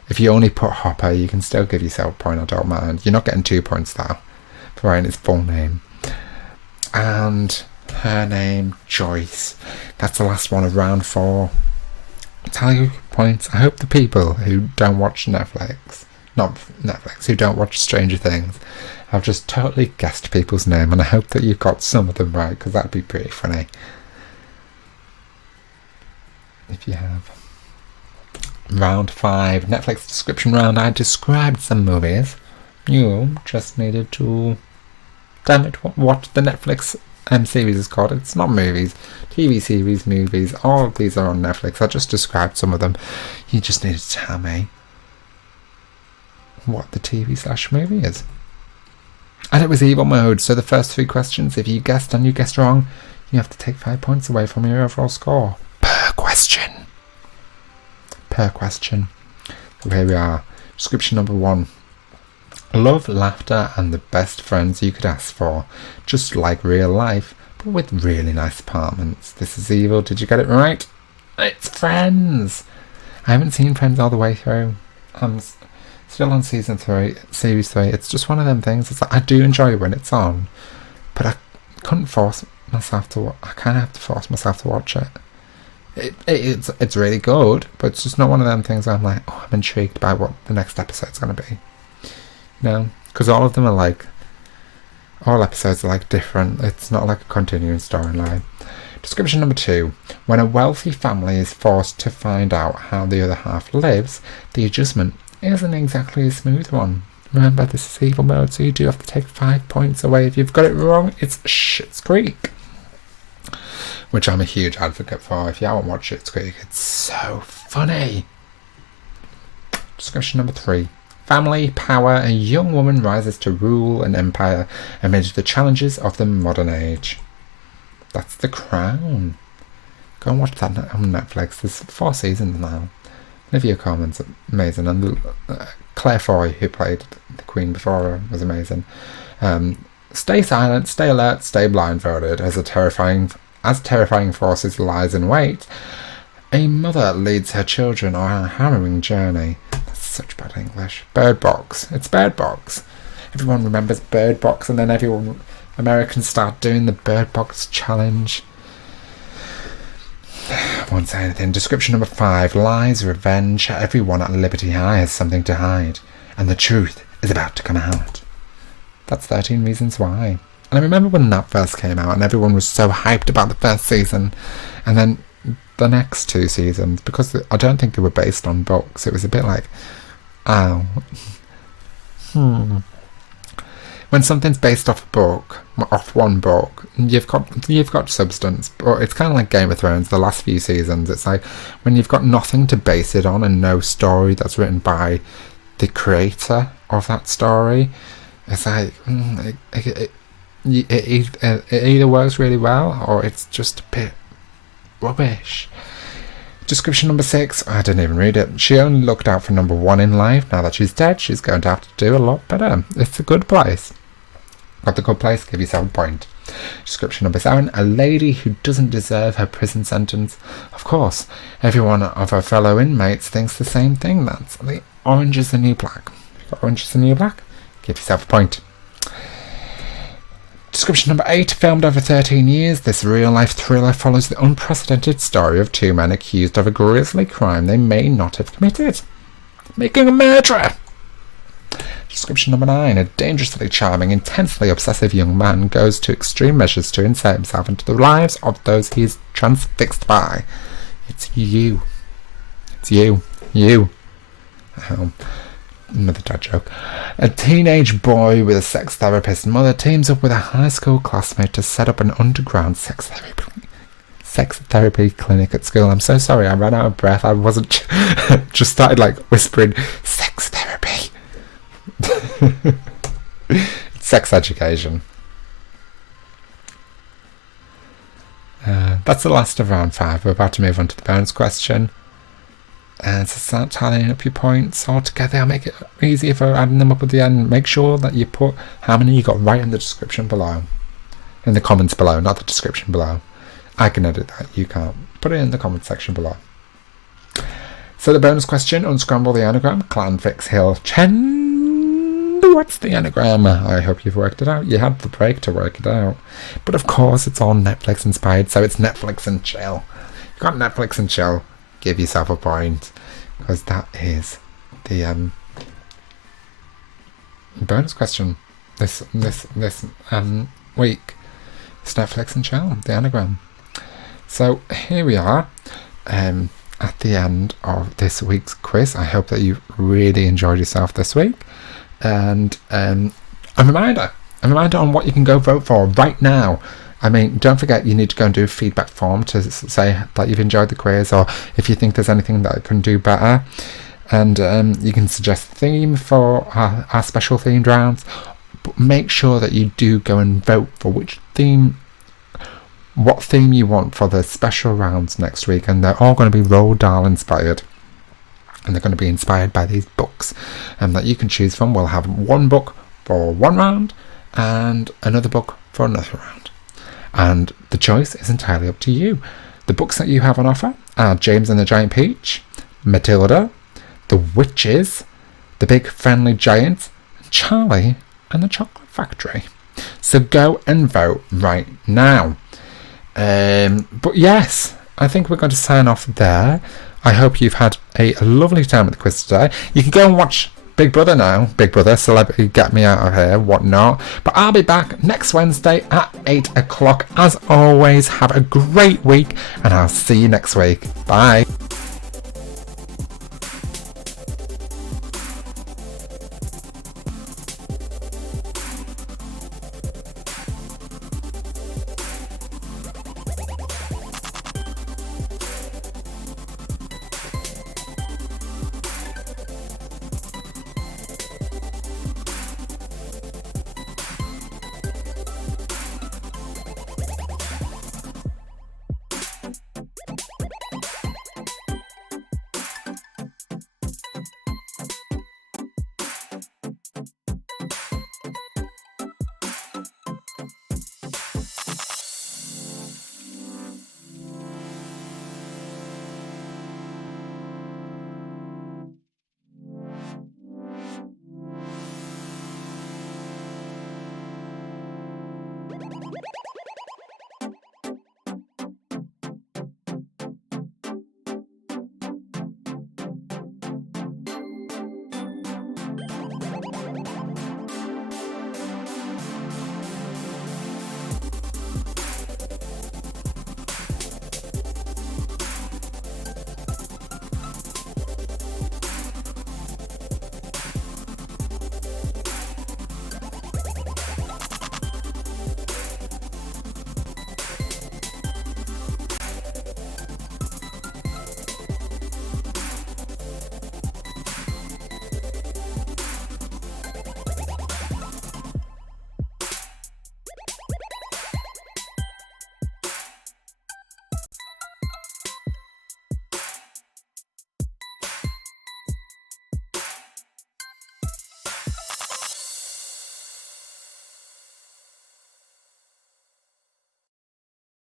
If you only put Hopper, you can still give yourself a point. I don't mind. You're not getting 2 points though for writing his full name. And her name, Joyce. That's the last one of round 4. Tell you points. I hope the people who don't watch who don't watch Stranger Things, I've just totally guessed people's name, and I hope that you've got some of them right, because that'd be pretty funny if you have. Round 5, Netflix description round. I described some movies. You just needed to damn it, what the Netflix series is called. It's not movies, TV series, movies, all of these are on Netflix. I just described some of them. You just needed to tell me what the TV/movie is. And it was evil mode, so the first 3 questions, if you guessed and you guessed wrong, you have to take 5 points away from your overall score. Per question. So here we are. Description number 1. Love, laughter, and the best friends you could ask for. Just like real life, but with really nice apartments. This is evil. Did you get it right? It's Friends. I haven't seen Friends all the way through. Still on series 3. It's just one of them things. It's like, I do enjoy it when it's on, but I couldn't force myself to. I kind of have to force myself to watch it. It's really good, but it's just not one of them things where I'm like, oh, I'm intrigued by what the next episode's going to be. No, because all of them are like, all episodes are like different. It's not like a continuing storyline. Description number 2. When a wealthy family is forced to find out how the other half lives, the adjustment isn't exactly a smooth one. Remember, this is evil mode, so you do have to take 5 points away. If you've got it wrong, it's Schitt's Creek, which I'm a huge advocate for. If you haven't watched Schitt's Creek, it's so funny. Description number 3. Family, power, a young woman rises to rule an empire amid the challenges of the modern age. That's The Crown. Go and watch that on Netflix. There's 4 seasons now. Olivia Colman's amazing, and Claire Foy, who played the Queen before her, was amazing. Stay silent, stay alert, stay blindfolded. As terrifying forces lies in wait, a mother leads her children on a harrowing journey. That's such bad English. Bird Box. It's Bird Box. Everyone remembers Bird Box, and then Americans start doing the Bird Box challenge. I won't say anything. Description number 5. Lies, revenge. Everyone at Liberty High has something to hide, and the truth is about to come out. That's 13 Reasons Why. And I remember when that first came out, and everyone was so hyped about the first season, and then the next 2 seasons, because I don't think they were based on books, it was a bit like, oh, when something's based off one book, you've got substance. But it's kind of like Game of Thrones, the last few seasons. It's like when you've got nothing to base it on and no story that's written by the creator of that story, it's like it either works really well or it's just a bit rubbish. Description number 6. I didn't even read it. She only looked out for number 1 in life. Now that she's dead, she's going to have to do a lot better. It's The Good Place. Got The Good Place? Give yourself a point. Description number 7. A lady who doesn't deserve her prison sentence. Of course, every one of her fellow inmates thinks the same thing. That's the Orange is the New Black. Orange is the New Black? Give yourself a point. Description number 8. Filmed over 13 years, this real-life thriller follows the unprecedented story of 2 men accused of a grisly crime they may not have committed. Making a murderer! Description number 9. A dangerously charming, intensely obsessive young man goes to extreme measures to insert himself into the lives of those he is transfixed by. It's you. It's you. You. Another dad joke. A teenage boy with a sex therapist mother teams up with a high school classmate to set up an underground sex therapy clinic at school. I'm so sorry, I ran out of breath. I wasn't just started like whispering sex therapy. Sex education. That's the last of round 5. We're about to move on to the bonus question. And so start tallying up your points all together. I'll make it easier for adding them up at the end. Make sure that you put how many you got right in the description below. In the comments below, not the description below. I can edit that, you can't. Put it in the comment section below. So the bonus question, unscramble the anagram. Clan Fix Hill Chen. What's the anagram? I hope you've worked it out. You had the break to work it out. But of course it's all Netflix inspired, so it's Netflix and chill. You've got Netflix and chill. Give yourself a point, because that is the bonus question this week. It's Netflix and chill, the anagram. So here we are at the end of this week's quiz. I hope that you really enjoyed yourself this week, and a reminder on what you can go vote for right now. I mean, don't forget, you need to go and do a feedback form to say that you've enjoyed the quiz, or if you think there's anything that I can do better. And you can suggest a theme for our special themed rounds. But make sure that you do go and vote for what theme you want for the special rounds next week. And they're all going to be Roald Dahl inspired. And they're going to be inspired by these books that you can choose from. We'll have one book for one round and another book for another round. And the choice is entirely up to you. The books that you have on offer are James and the Giant Peach, Matilda, The Witches, The Big Friendly Giant, Charlie and the Chocolate Factory. So go and vote right now. But yes, I think we're going to sign off there. I hope you've had a lovely time at the quiz today. You can go and watch Big Brother now. Big Brother, Celebrity Get Me Out of Here, whatnot. But I'll be back next Wednesday at 8 o'clock. As always, have a great week and I'll see you next week. Bye.